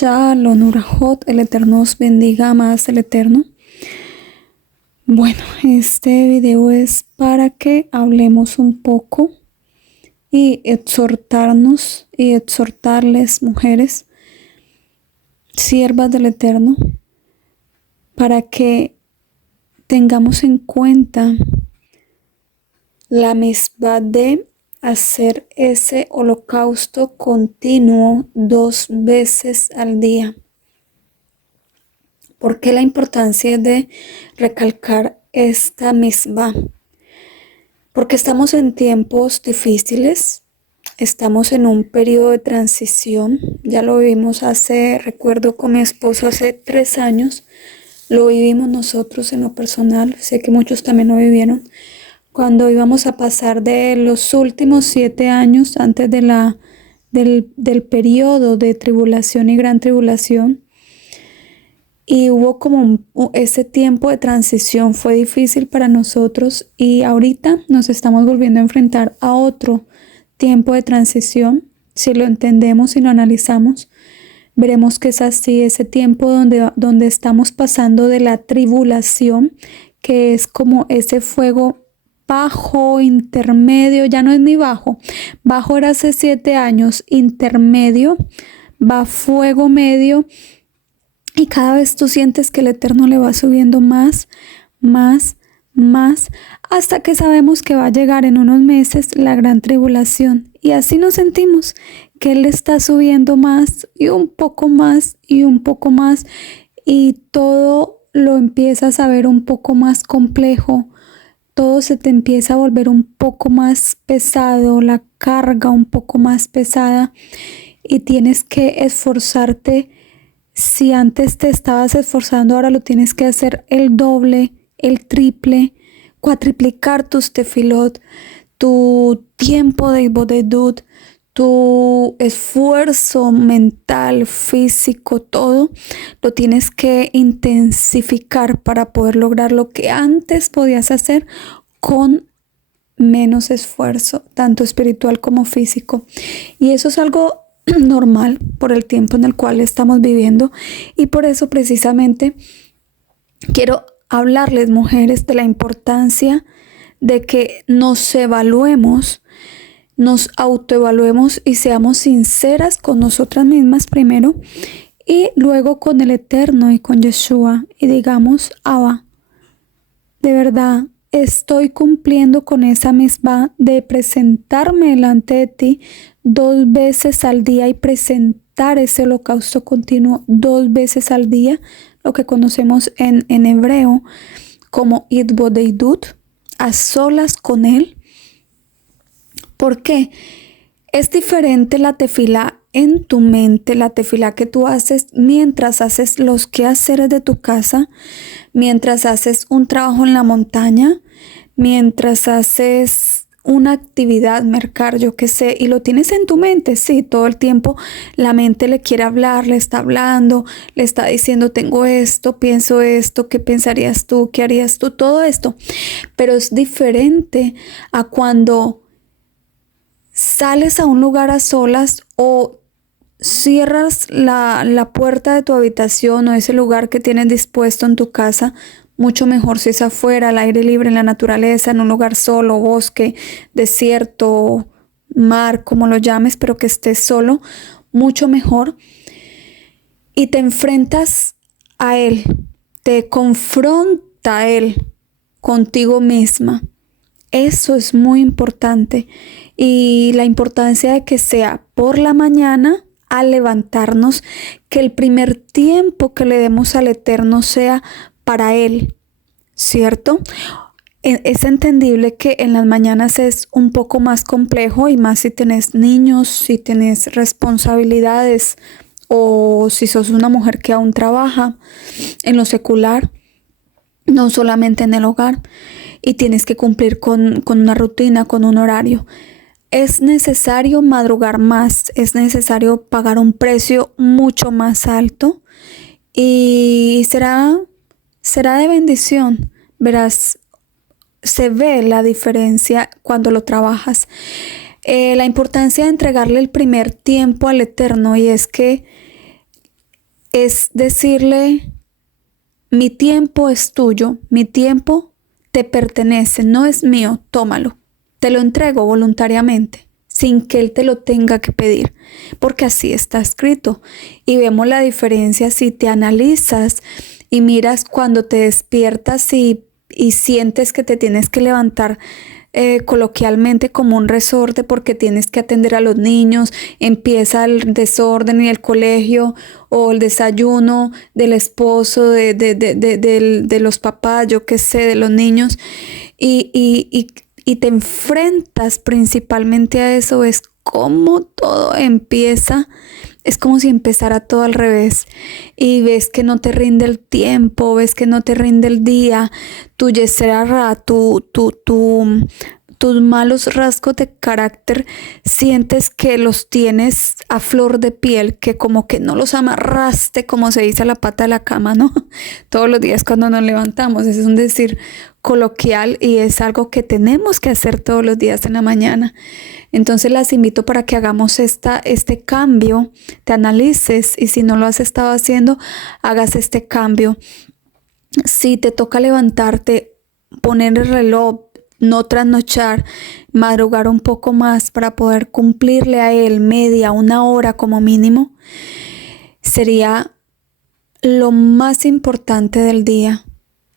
Shalom Urahot, el Eterno os bendiga, amadas del Eterno. Bueno, este video es para que hablemos un poco y exhortarnos y exhortarles, mujeres, siervas del Eterno, para que tengamos en cuenta la misbah de hacer ese holocausto continuo 2 veces al día. ¿Por qué la importancia de recalcar esta misbah? Porque estamos en tiempos difíciles, estamos en un periodo de transición. Ya lo vivimos recuerdo con mi esposo hace 3 años, lo vivimos nosotros en lo personal, sé que muchos también lo vivieron, cuando íbamos a pasar de los últimos 7 años antes del periodo de tribulación y gran tribulación. Y hubo como ese tiempo de transición, fue difícil para nosotros y ahorita nos estamos volviendo a enfrentar a otro tiempo de transición. Si lo entendemos y lo analizamos, veremos que es así, ese tiempo donde estamos pasando de la tribulación, que es como ese fuego bajo, intermedio, ya no es ni bajo. Bajo era hace 7 años, intermedio, va fuego medio. Y cada vez tú sientes que el Eterno le va subiendo más, hasta que sabemos que va a llegar en unos meses la gran tribulación. Y así nos sentimos, que Él está subiendo más y un poco más y un poco más. Y todo lo empiezas a ver un poco más complejo. Todo se te empieza a volver un poco más pesado, la carga un poco más pesada. Y tienes que esforzarte. Si antes te estabas esforzando, ahora lo tienes que hacer el doble, el triple, cuatriplicar tus tefilot, tu tiempo de bodedut, tu esfuerzo mental, físico, todo lo tienes que intensificar para poder lograr lo que antes podías hacer con menos esfuerzo, tanto espiritual como físico. Y eso es algo normal por el tiempo en el cual estamos viviendo, y por eso precisamente quiero hablarles, mujeres, de la importancia de que nos evaluemos, nos autoevaluemos y seamos sinceras con nosotras mismas primero y luego con el Eterno y con Yeshua, y digamos: Abba, de verdad estoy cumpliendo con esa misbah de presentarme delante de ti 2 veces al día y presentar ese holocausto continuo 2 veces al día, lo que conocemos en hebreo como Itbodeidut, a solas con Él. ¿Por qué? Es diferente la tefilá en tu mente, la tefilá que tú haces mientras haces los quehaceres de tu casa, mientras haces un trabajo en la montaña, mientras haces una actividad, mercar, yo qué sé, y lo tienes en tu mente. Sí, todo el tiempo la mente le quiere hablar, le está hablando, le está diciendo: tengo esto, pienso esto, ¿qué pensarías tú? ¿Qué harías tú? Todo esto. Pero es diferente a cuando sales a un lugar a solas o cierras la puerta de tu habitación o ese lugar que tienes dispuesto en tu casa. Mucho mejor si es afuera, al aire libre, en la naturaleza, en un lugar solo, bosque, desierto, mar, como lo llames, pero que estés solo, mucho mejor. Y te enfrentas a Él, te confronta a Él contigo misma. Eso es muy importante. Y la importancia de que sea por la mañana al levantarnos, que el primer tiempo que le demos al Eterno sea para Él, ¿cierto? Es entendible que en las mañanas es un poco más complejo, y más si tenés niños, si tenés responsabilidades o si sos una mujer que aún trabaja en lo secular, no solamente en el hogar, y tienes que cumplir con una rutina, con un horario. Es necesario madrugar más, es necesario pagar un precio mucho más alto, y será de bendición. Verás, se ve la diferencia cuando lo trabajas. La importancia de entregarle el primer tiempo al Eterno, y es que es decirle, mi tiempo es tuyo, mi tiempo te pertenece, no es mío, tómalo. Te lo entrego voluntariamente, sin que Él te lo tenga que pedir, porque así está escrito. Y vemos la diferencia si te analizas y miras cuando te despiertas y sientes que te tienes que levantar coloquialmente como un resorte porque tienes que atender a los niños, empieza el desorden y el colegio o el desayuno del esposo, de los papás, yo qué sé, de los niños y te enfrentas principalmente a eso, es como todo empieza. Es como si empezara todo al revés y ves que no te rinde el tiempo, ves que no te rinde el día, tu yeserara, tus malos rasgos de carácter, sientes que los tienes a flor de piel, que como que no los amarraste, como se dice a la pata de la cama, ¿no? Todos los días cuando nos levantamos, ese es un decir coloquial y es algo que tenemos que hacer todos los días en la mañana. Entonces las invito para que hagamos este cambio, te analices y si no lo has estado haciendo, hagas este cambio. Si te toca levantarte, poner el reloj, no trasnochar, madrugar un poco más para poder cumplirle a Él una hora como mínimo, sería lo más importante del día.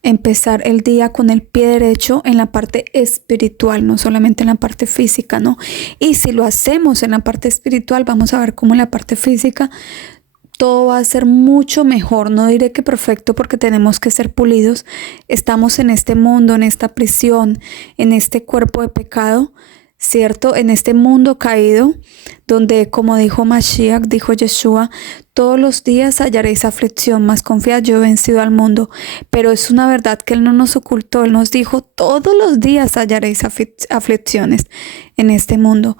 Empezar el día con el pie derecho en la parte espiritual, no solamente en la parte física, ¿no? Y si lo hacemos en la parte espiritual, vamos a ver cómo en la parte física todo va a ser mucho mejor. No diré que perfecto porque tenemos que ser pulidos. Estamos en este mundo, en esta prisión, en este cuerpo de pecado, ¿cierto? En este mundo caído, donde como dijo Mashiach, dijo Yeshua, todos los días hallaréis aflicción, mas confiad, yo he vencido al mundo. Pero es una verdad que Él no nos ocultó, Él nos dijo, todos los días hallaréis aflicciones en este mundo.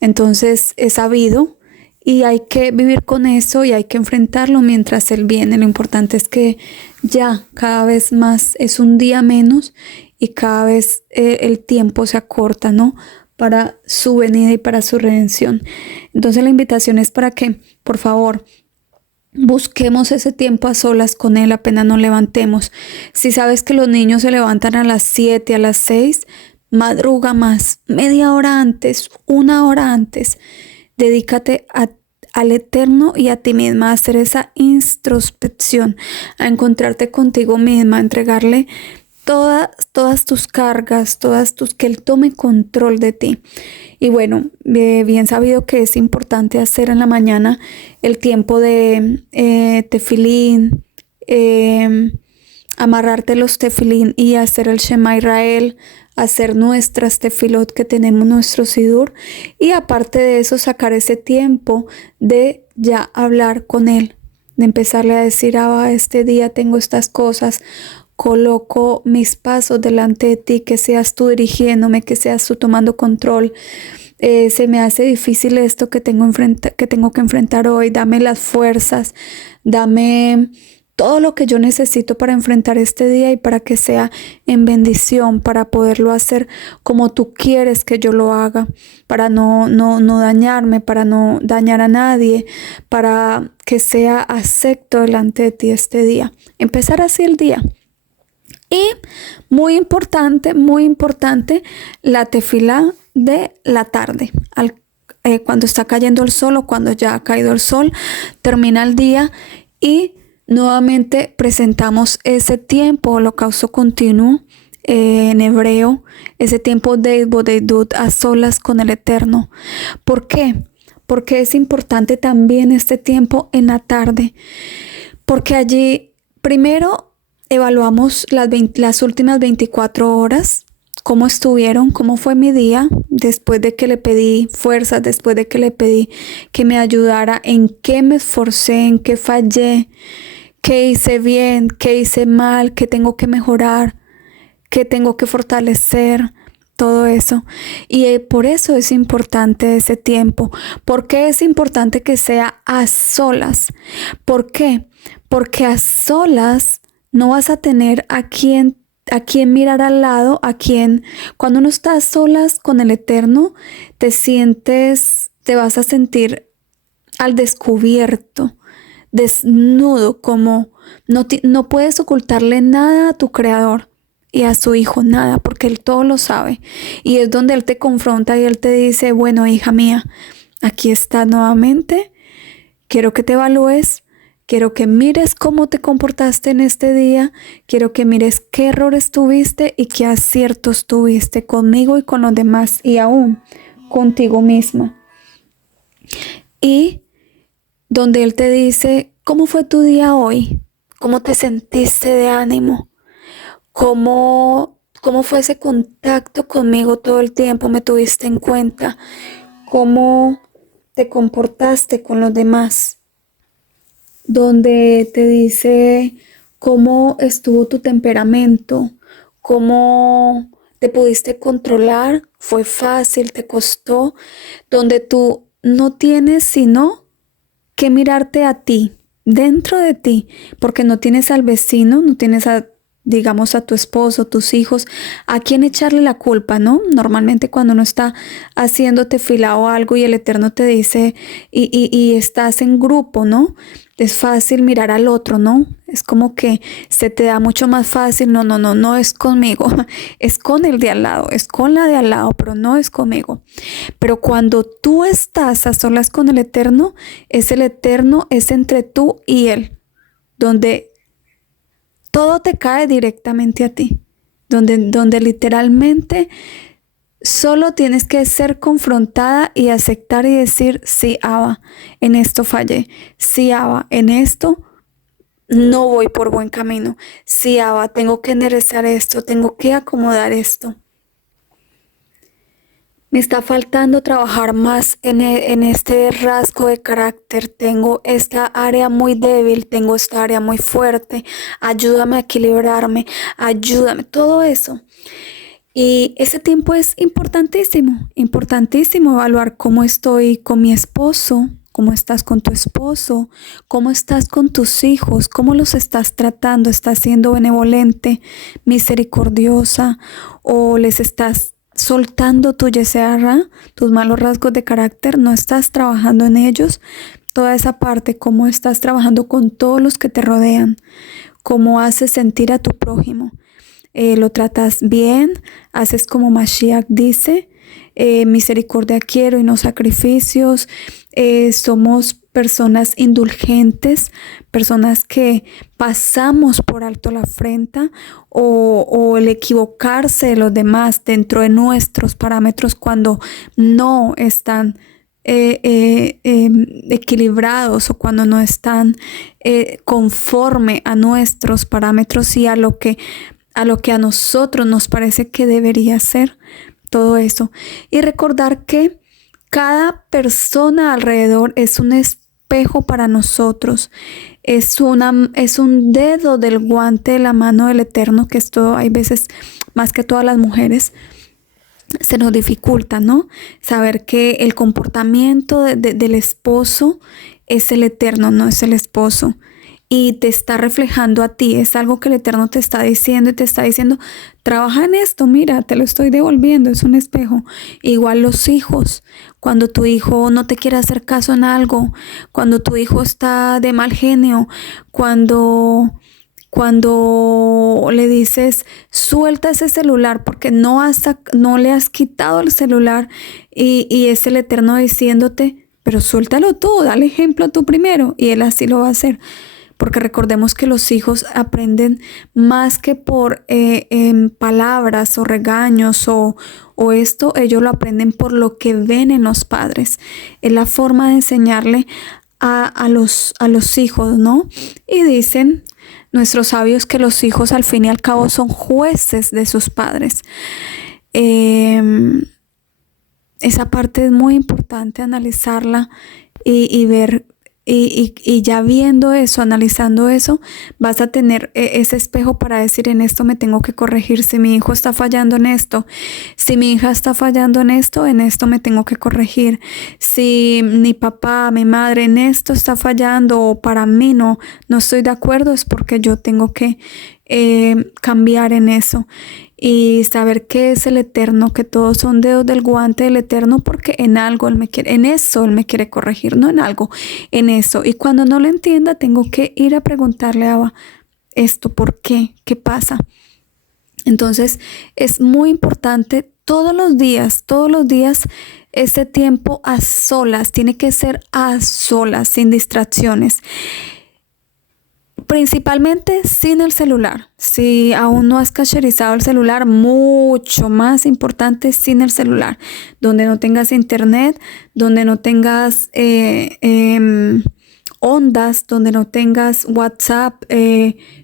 Entonces es sabido y hay que vivir con eso y hay que enfrentarlo mientras Él viene. Lo importante es que ya cada vez más es un día menos y cada vez el tiempo se acorta, ¿no? Para su venida y para su redención. Entonces la invitación es para que, por favor, busquemos ese tiempo a solas con Él apenas nos levantemos. Si sabes que los niños se levantan a las 7, a las 6, madruga más, media hora antes, una hora antes. Dedícate al Eterno y a ti misma a hacer esa introspección, a encontrarte contigo misma, a entregarle todas tus cargas, que Él tome control de ti. Y bueno, bien sabido que es importante hacer en la mañana el tiempo de tefilín, amarrarte los tefilín y hacer el Shema Israel, hacer nuestras tefilot que tenemos nuestro sidur y aparte de eso sacar ese tiempo de ya hablar con Él, de empezarle a decir, este día tengo estas cosas, coloco mis pasos delante de ti, que seas tú dirigiéndome, que seas tú tomando control. Se me hace difícil esto que tengo que enfrentar hoy. Dame las fuerzas, dame todo lo que yo necesito para enfrentar este día y para que sea en bendición, para poderlo hacer como tú quieres que yo lo haga, para no dañarme, para no dañar a nadie, para que sea acepto delante de ti este día. Empezar así el día. Y muy importante, la tefilá de la tarde, cuando está cayendo el sol o cuando ya ha caído el sol, termina el día y nuevamente presentamos ese tiempo, holocausto continuo, en hebreo, ese tiempo de Bodeidut, a solas con el Eterno. ¿Por qué? Porque es importante también este tiempo en la tarde, porque allí primero evaluamos las últimas 24 horas, cómo estuvieron, cómo fue mi día, después de que le pedí fuerzas, después de que le pedí que me ayudara, en qué me esforcé, en qué fallé, qué hice bien, qué hice mal, qué tengo que mejorar, qué tengo que fortalecer, todo eso. Y por eso es importante ese tiempo. ¿Por qué es importante que sea a solas? ¿Por qué? Porque a solas no vas a tener a quien mirar al lado, cuando uno está a solas con el Eterno, te vas a sentir al descubierto desnudo, como no puedes ocultarle nada a tu creador y a su hijo, nada, porque él todo lo sabe. Y es donde él te confronta y él te dice, bueno, hija mía, aquí estás nuevamente, quiero que te evalúes. Quiero que mires cómo te comportaste en este día. Quiero que mires qué errores tuviste y qué aciertos tuviste conmigo y con los demás y aún contigo misma. Y donde Él te dice, ¿cómo fue tu día hoy? ¿Cómo te sentiste de ánimo? ¿Cómo fue ese contacto conmigo todo el tiempo? ¿Me tuviste en cuenta? ¿Cómo te comportaste con los demás? Donde te dice cómo estuvo tu temperamento, cómo te pudiste controlar, fue fácil, te costó, donde tú no tienes sino que mirarte a ti, dentro de ti, porque no tienes al vecino, no tienes digamos, a tu esposo, tus hijos, a quién echarle la culpa, ¿no? Normalmente cuando uno está haciéndote fila o algo y el Eterno te dice, y estás en grupo, ¿no? Es fácil mirar al otro, ¿no? Es como que se te da mucho más fácil, no es conmigo, es con el de al lado, es con la de al lado, pero no es conmigo. Pero cuando tú estás a solas con el Eterno, es el Eterno, es entre tú y Él, donde todo te cae directamente a ti, donde literalmente solo tienes que ser confrontada y aceptar y decir, sí, Abba, en esto fallé, sí, Abba, en esto no voy por buen camino, sí, Abba, tengo que enderezar esto, tengo que acomodar esto. Me está faltando trabajar más en este rasgo de carácter. Tengo esta área muy débil, tengo esta área muy fuerte. Ayúdame a equilibrarme, ayúdame, todo eso. Y ese tiempo es importantísimo, importantísimo evaluar cómo estoy con mi esposo, cómo estás con tu esposo, cómo estás con tus hijos, cómo los estás tratando, estás siendo benevolente, misericordiosa o les estás soltando tu yesearra, tus malos rasgos de carácter, no estás trabajando en ellos. Toda esa parte, cómo estás trabajando con todos los que te rodean, cómo haces sentir a tu prójimo. Lo tratas bien, haces como Mashiach dice, misericordia quiero y no sacrificios. Somos personas indulgentes, personas que pasamos por alto la afrenta o el equivocarse de los demás dentro de nuestros parámetros cuando no están equilibrados o cuando no están conforme a nuestros parámetros y a lo que a nosotros nos parece que debería ser, todo eso. Y recordar que cada persona alrededor es un espejo para nosotros. Es un dedo del guante de la mano del Eterno, que esto hay veces, más que todas las mujeres, se nos dificulta, ¿no? Saber que el comportamiento del esposo es el Eterno, no es el esposo. Y te está reflejando a ti, es algo que el Eterno te está diciendo y te está diciendo, trabaja en esto, mira, te lo estoy devolviendo, es un espejo. Igual los hijos, cuando tu hijo no te quiere hacer caso en algo, cuando tu hijo está de mal genio, cuando le dices, suelta ese celular porque no le has quitado el celular y es el Eterno diciéndote, pero suéltalo tú, dale ejemplo tú primero y él así lo va a hacer. Porque recordemos que los hijos aprenden más que por palabras o regaños o esto, ellos lo aprenden por lo que ven en los padres. Es la forma de enseñarle a los hijos, ¿no? Y dicen nuestros sabios que los hijos al fin y al cabo son jueces de sus padres. Esa parte es muy importante analizarla y ver. Y ya viendo eso, analizando eso, vas a tener ese espejo para decir, en esto me tengo que corregir. Si mi hijo está fallando en esto, si mi hija está fallando en esto me tengo que corregir. Si mi papá, mi madre en esto está fallando o para mí no estoy de acuerdo, es porque yo tengo que cambiar en eso. y saber que es el Eterno, que todos son dedos del guante del Eterno, porque en algo Él me quiere, en eso Él me quiere corregir, no en algo, en eso. Y cuando no lo entienda, tengo que ir a preguntarle a Abba, esto, ¿por qué? ¿Qué pasa? Entonces es muy importante todos los días, ese tiempo a solas, tiene que ser a solas, sin distracciones. Principalmente sin el celular. Si aún no has cacherizado el celular, mucho más importante sin el celular. Donde no tengas internet, donde no tengas ondas, donde no tengas WhatsApp,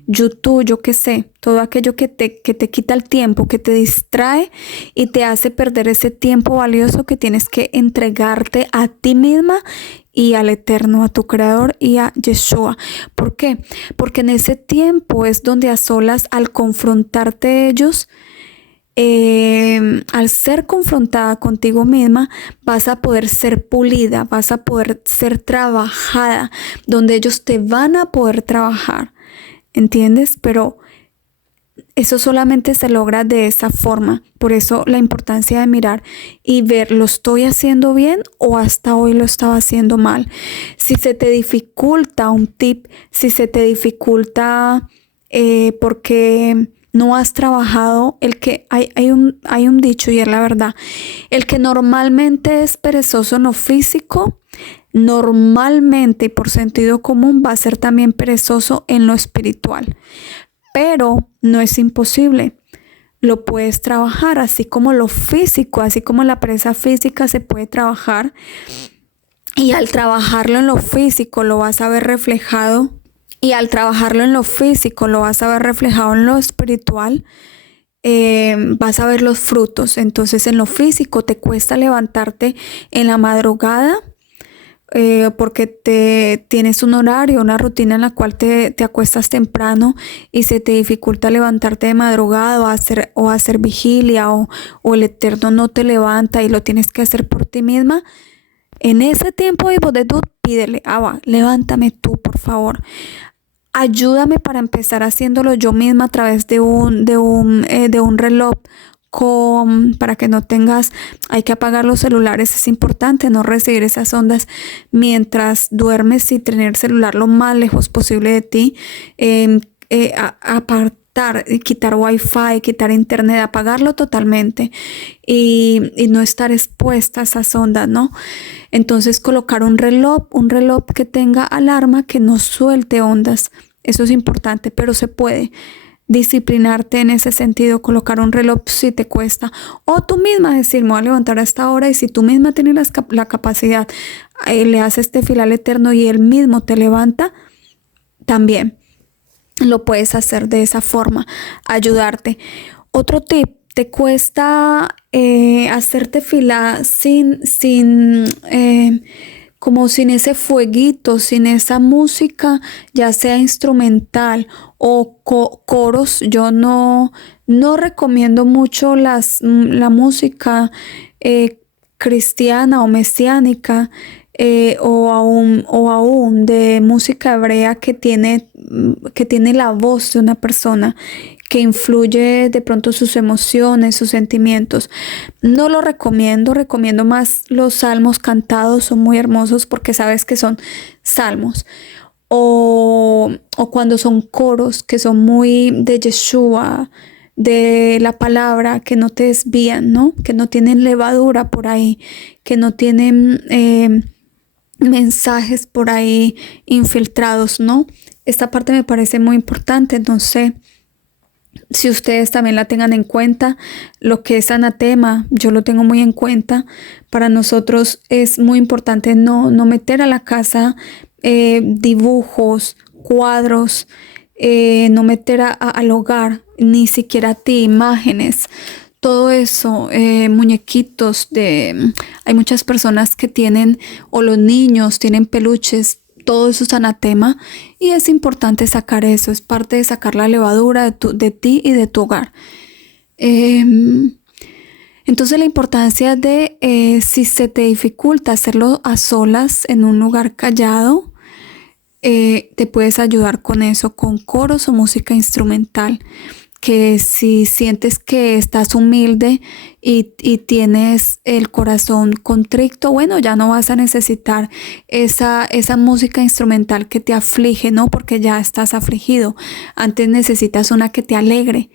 YouTube, yo qué sé, todo aquello que te quita el tiempo, que te distrae y te hace perder ese tiempo valioso que tienes que entregarte a ti misma y al Eterno, a tu Creador y a Yeshua. ¿Por qué? Porque en ese tiempo es donde a solas, al confrontarte ellos, al ser confrontada contigo misma, vas a poder ser pulida, vas a poder ser trabajada, donde ellos te van a poder trabajar, ¿entiendes? Pero eso solamente se logra de esa forma. Por eso la importancia de mirar y ver, ¿lo estoy haciendo bien o hasta hoy lo estaba haciendo mal? Si se te dificulta un tip, si se te dificulta porque no has trabajado, hay un dicho y es la verdad, el que normalmente es perezoso en lo físico, normalmente y por sentido común va a ser también perezoso en lo espiritual. Pero no es imposible. Lo puedes trabajar, así como lo físico, así como la pereza física se puede trabajar. Y al trabajarlo en lo físico lo vas a ver reflejado. Y al trabajarlo en lo físico lo vas a ver reflejado en lo espiritual. Vas a ver los frutos. Entonces en lo físico te cuesta levantarte en la madrugada. Porque tienes un horario, una rutina en la cual te acuestas temprano y se te dificulta levantarte de madrugada o hacer vigilia o el Eterno no te levanta y lo tienes que hacer por ti misma. En ese tiempo de tú pídele, Abba, levántame tú, por favor. Ayúdame para empezar haciéndolo yo misma a través de un reloj. Para que no tengas, hay que apagar los celulares, es importante no recibir esas ondas mientras duermes y tener el celular lo más lejos posible de ti, apartar, quitar wifi, quitar internet, apagarlo totalmente y no estar expuesta a esas ondas, ¿no? Entonces colocar un reloj que tenga alarma, que no suelte ondas, eso es importante, pero se puede. Disciplinarte en ese sentido, colocar un reloj si te cuesta, o tú misma decir, me voy a levantar a esta hora, y si tú misma tienes la capacidad, le haces fila al Eterno y Él mismo te levanta, también lo puedes hacer de esa forma, ayudarte. Otro tip, te cuesta hacerte fila como sin ese fueguito, sin esa música, ya sea instrumental o coros. Yo no recomiendo mucho la música cristiana o mesiánica, o aún de música hebrea que tiene la voz de una persona, que influye de pronto sus emociones, sus sentimientos. No lo recomiendo más los salmos cantados, son muy hermosos porque sabes que son salmos. O cuando son coros que son muy de Yeshua, de la palabra, que no te desvían, ¿no? Que no tienen levadura por ahí, que no tienen mensajes por ahí infiltrados, ¿no? Esta parte me parece muy importante, no sé si ustedes también la tengan en cuenta. Lo que es anatema, yo lo tengo muy en cuenta. Para nosotros es muy importante no meter a la casa dibujos, cuadros, no meter al hogar, ni siquiera a ti, imágenes. Todo eso, muñequitos hay muchas personas que tienen, o los niños tienen peluches. Todo eso es anatema y es importante sacar eso. Es parte de sacar la levadura de ti y de tu hogar. Entonces la importancia de si se te dificulta hacerlo a solas en un lugar callado, te puedes ayudar con eso, con coros o música instrumental. que si sientes que estás humilde y tienes el corazón contrito, bueno, ya no vas a necesitar esa música instrumental que te aflige, ¿no? Porque ya estás afligido. Antes necesitas una que te alegre.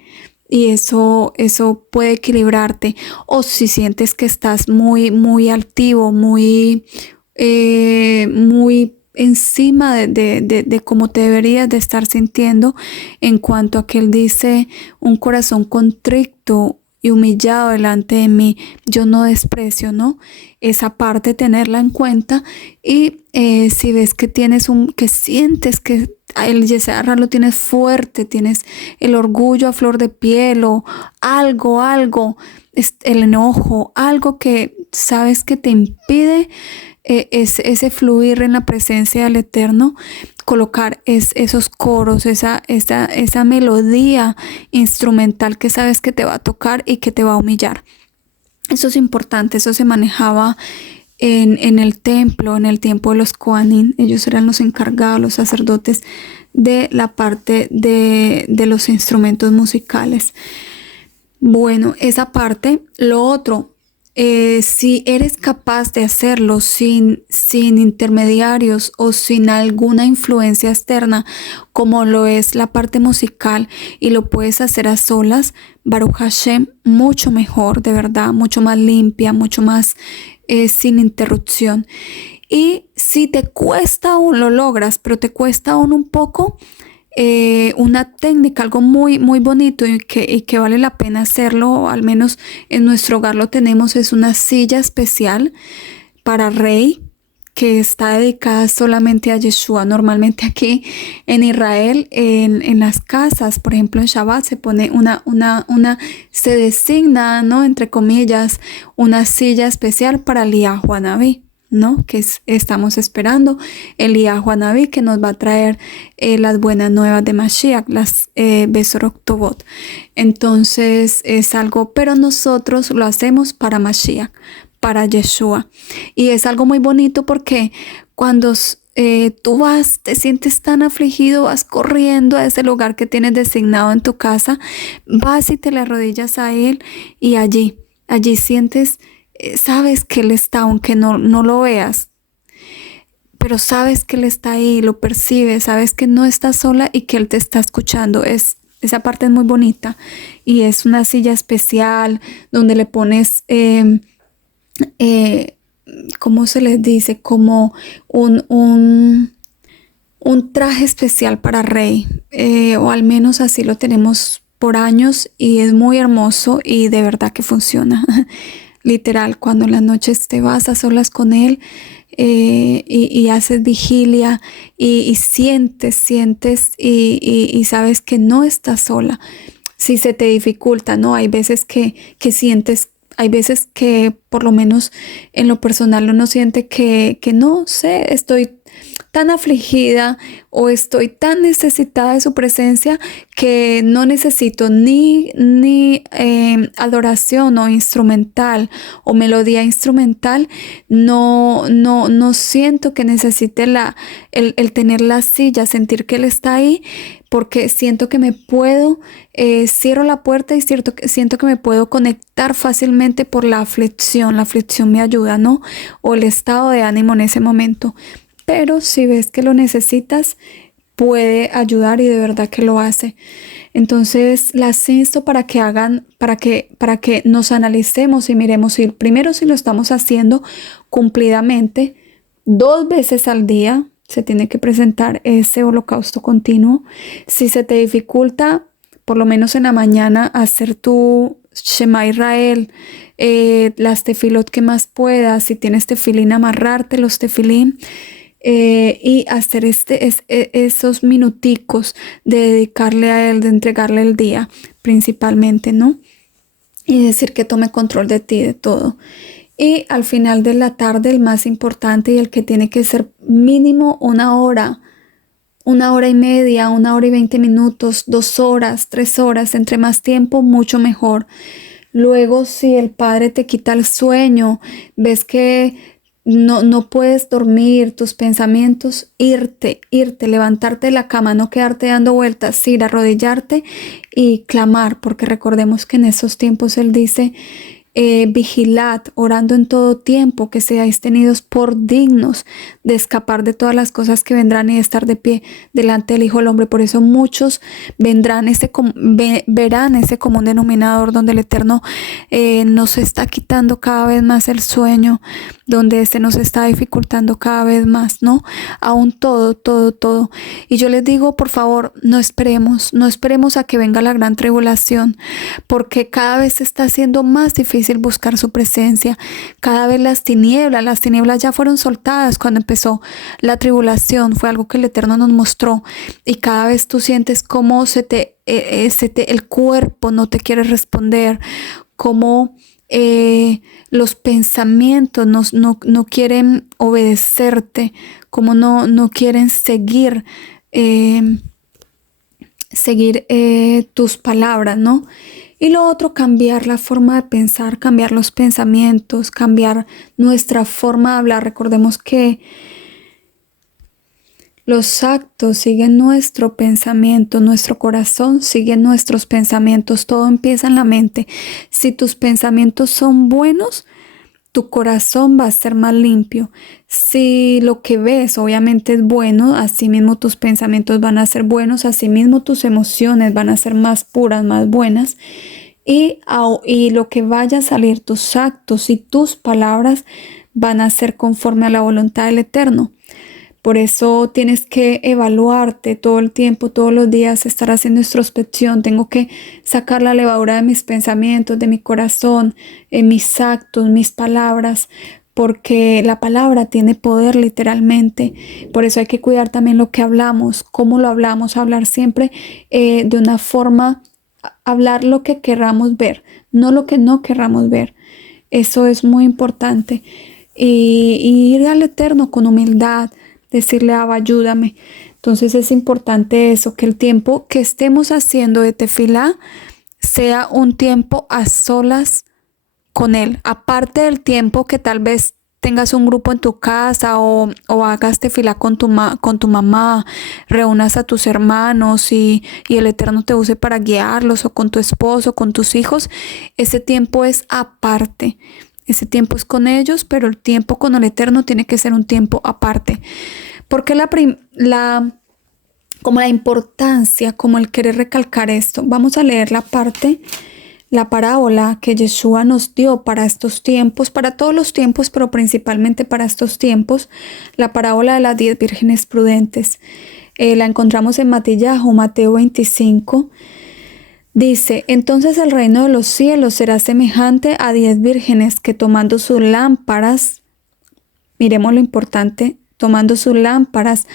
Y eso puede equilibrarte. O si sientes que estás muy, muy altivo, muy encima de cómo te deberías de estar sintiendo, en cuanto a que él dice: un corazón contrito y humillado delante de mí, yo no desprecio, ¿no? Esa parte, tenerla en cuenta. Y si ves que que sientes que el Yeserra lo tienes fuerte, tienes el orgullo a flor de piel o algo, el enojo, algo que sabes que te impide ese fluir en la presencia del Eterno, colocar esos coros, esa melodía instrumental que sabes que te va a tocar y que te va a humillar. Eso es importante, eso se manejaba en el templo, en el tiempo de los Kohanim. Ellos eran los encargados, los sacerdotes, de la parte de los instrumentos musicales. Bueno, esa parte. Lo otro, si eres capaz de hacerlo sin intermediarios o sin alguna influencia externa, como lo es la parte musical, y lo puedes hacer a solas, Baruch Hashem, mucho mejor, de verdad, mucho más limpia, mucho más sin interrupción. Y si te cuesta aún, lo logras, pero te cuesta aún un poco, una técnica, algo muy, muy bonito y que vale la pena hacerlo, al menos en nuestro hogar lo tenemos, es una silla especial para rey que está dedicada solamente a Yeshua. Normalmente aquí en Israel, en las casas, por ejemplo en Shabbat, se pone se designa, ¿no? Entre comillas, una silla especial para Eliyahu Hanaví, ¿no? Que estamos esperando Eliyahu Hanaví, que nos va a traer las buenas nuevas de Mashiach, las Besorot Tovot. Entonces es algo, pero nosotros lo hacemos para Mashiach, para Yeshua. Y es algo muy bonito porque cuando tú te sientes tan afligido, vas corriendo a ese lugar que tienes designado en tu casa, vas y te le arrodillas a él, y allí sientes, sabes que él está, aunque no lo veas, pero sabes que él está ahí, lo percibes, sabes que no estás sola y que él te está escuchando. Esa parte es muy bonita, y es una silla especial donde le pones ¿cómo se les dice? Como un traje especial para rey, o al menos así lo tenemos por años, y es muy hermoso y de verdad que funciona. Literal, cuando en las noches te vas a solas con él, y haces vigilia y sientes y sabes que no estás sola. Si se te dificulta, ¿no? Hay veces que sientes. Hay veces que, por lo menos en lo personal, uno siente que no sé, estoy tan afligida o estoy tan necesitada de su presencia que no necesito ni adoración o instrumental o melodía instrumental. No siento que necesite el tener la silla, sentir que él está ahí, porque siento que me puedo, cierro la puerta y siento que me puedo conectar fácilmente por la aflicción. La aflicción me ayuda, ¿no? O el estado de ánimo en ese momento. Pero si ves que lo necesitas, puede ayudar, y de verdad que lo hace. Entonces las insto para que nos analicemos y miremos primero si lo estamos haciendo cumplidamente. 2 veces al día se tiene que presentar ese holocausto continuo. Si se te dificulta, por lo menos en la mañana, hacer tu Shema Israel, las tefilot que más puedas. Si tienes tefilín, amarrarte los tefilín, y hacer esos minuticos de dedicarle a él, de entregarle el día principalmente, ¿no? Y decir que tome control de ti, de todo. Y al final de la tarde, el más importante y el que tiene que ser mínimo 1 hora, 1 hora y media, 1 hora y 20 minutos, 2 horas, 3 horas, entre más tiempo, mucho mejor. Luego, si el Padre te quita el sueño, ves que no puedes dormir, tus pensamientos, irte, levantarte de la cama, no quedarte dando vueltas, ir, arrodillarte y clamar, porque recordemos que en esos tiempos Él dice, vigilad, orando en todo tiempo, que seáis tenidos por dignos de escapar de todas las cosas que vendrán y de estar de pie delante del Hijo del Hombre. Por eso muchos verán ese común denominador donde el Eterno nos está quitando cada vez más el sueño, donde se nos está dificultando cada vez más, ¿no? Aún todo. Y yo les digo, por favor, no esperemos a que venga la gran tribulación, porque cada vez se está haciendo más difícil buscar su presencia. Cada vez las tinieblas ya fueron soltadas cuando empezó la tribulación. Fue algo que el Eterno nos mostró, y cada vez tú sientes cómo el cuerpo no te quiere responder, cómo los pensamientos no quieren obedecerte, como no quieren seguir tus palabras, ¿no? Y lo otro, cambiar la forma de pensar, cambiar los pensamientos, cambiar nuestra forma de hablar. Recordemos que los actos siguen nuestro pensamiento, nuestro corazón sigue nuestros pensamientos, todo empieza en la mente. Si tus pensamientos son buenos, tu corazón va a ser más limpio. Si lo que ves obviamente es bueno, así mismo tus pensamientos van a ser buenos, así mismo tus emociones van a ser más puras, más buenas. Y lo que vaya a salir, tus actos y tus palabras van a ser conforme a la voluntad del Eterno. Por eso tienes que evaluarte todo el tiempo, todos los días, estar haciendo introspección. Tengo que sacar la levadura de mis pensamientos, de mi corazón, mis actos, mis palabras, porque la palabra tiene poder literalmente. Por eso hay que cuidar también lo que hablamos, cómo lo hablamos, hablar siempre de una forma, hablar lo que querramos ver, no lo que no querramos ver. Eso es muy importante. Y ir al Eterno con humildad, decirle, Abba, ayúdame. Entonces es importante eso, que el tiempo que estemos haciendo de tefilá sea un tiempo a solas con Él. Aparte del tiempo que tal vez tengas un grupo en tu casa o hagas tefilá con tu mamá, reúnas a tus hermanos y el Eterno te use para guiarlos, o con tu esposo, con tus hijos, ese tiempo es aparte. Ese tiempo es con ellos, pero el tiempo con el Eterno tiene que ser un tiempo aparte. Porque como la importancia, como el querer recalcar esto. Vamos a leer la parábola que Yeshua nos dio para estos tiempos, para todos los tiempos, pero principalmente para estos tiempos. La parábola de las 10 vírgenes prudentes. La encontramos en Mateo 25. Dice, entonces el reino de los cielos será semejante a 10 vírgenes que tomando sus lámparas, miremos lo importante, tomando sus lámparas,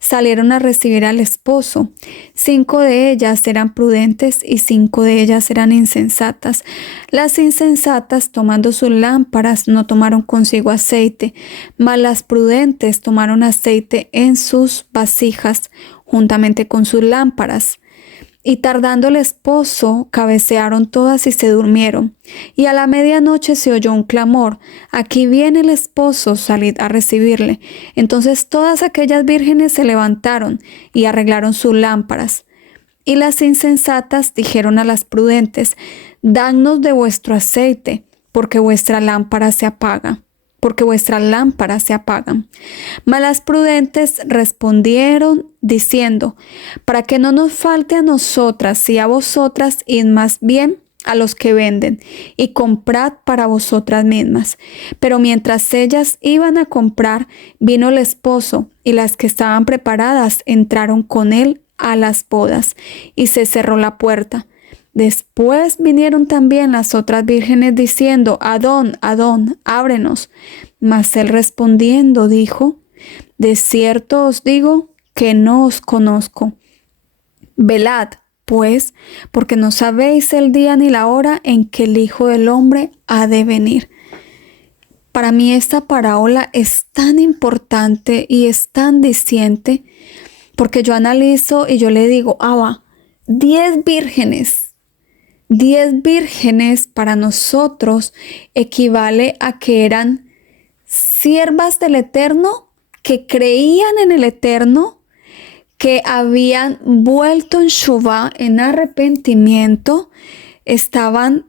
salieron a recibir al esposo. 5 de ellas eran prudentes y 5 de ellas eran insensatas. Las insensatas, tomando sus lámparas, no tomaron consigo aceite, mas las prudentes tomaron aceite en sus vasijas, juntamente con sus lámparas. Y tardando el esposo, cabecearon todas y se durmieron. Y a la medianoche se oyó un clamor: aquí viene el esposo, salid a recibirle. Entonces todas aquellas vírgenes se levantaron y arreglaron sus lámparas. Y las insensatas dijeron a las prudentes: dadnos de vuestro aceite, porque vuestras lámparas se apagan. Mas las prudentes respondieron diciendo: para que no nos falte a nosotras y a vosotras, id más bien a los que venden y comprad para vosotras mismas. Pero mientras ellas iban a comprar, vino el esposo, y las que estaban preparadas entraron con él a las bodas, y se cerró la puerta. Después vinieron también las otras vírgenes diciendo: Adón, Adón, ábrenos. Mas él respondiendo dijo: de cierto os digo que no os conozco. Velad, pues, porque no sabéis el día ni la hora en que el Hijo del Hombre ha de venir. Para mí esta parábola es tan importante y es tan diciente, porque yo analizo y yo le digo: Abba, 10 vírgenes. 10 vírgenes para nosotros equivale a que eran siervas del Eterno que creían en el Eterno, que habían vuelto en Shuvá, en arrepentimiento, estaban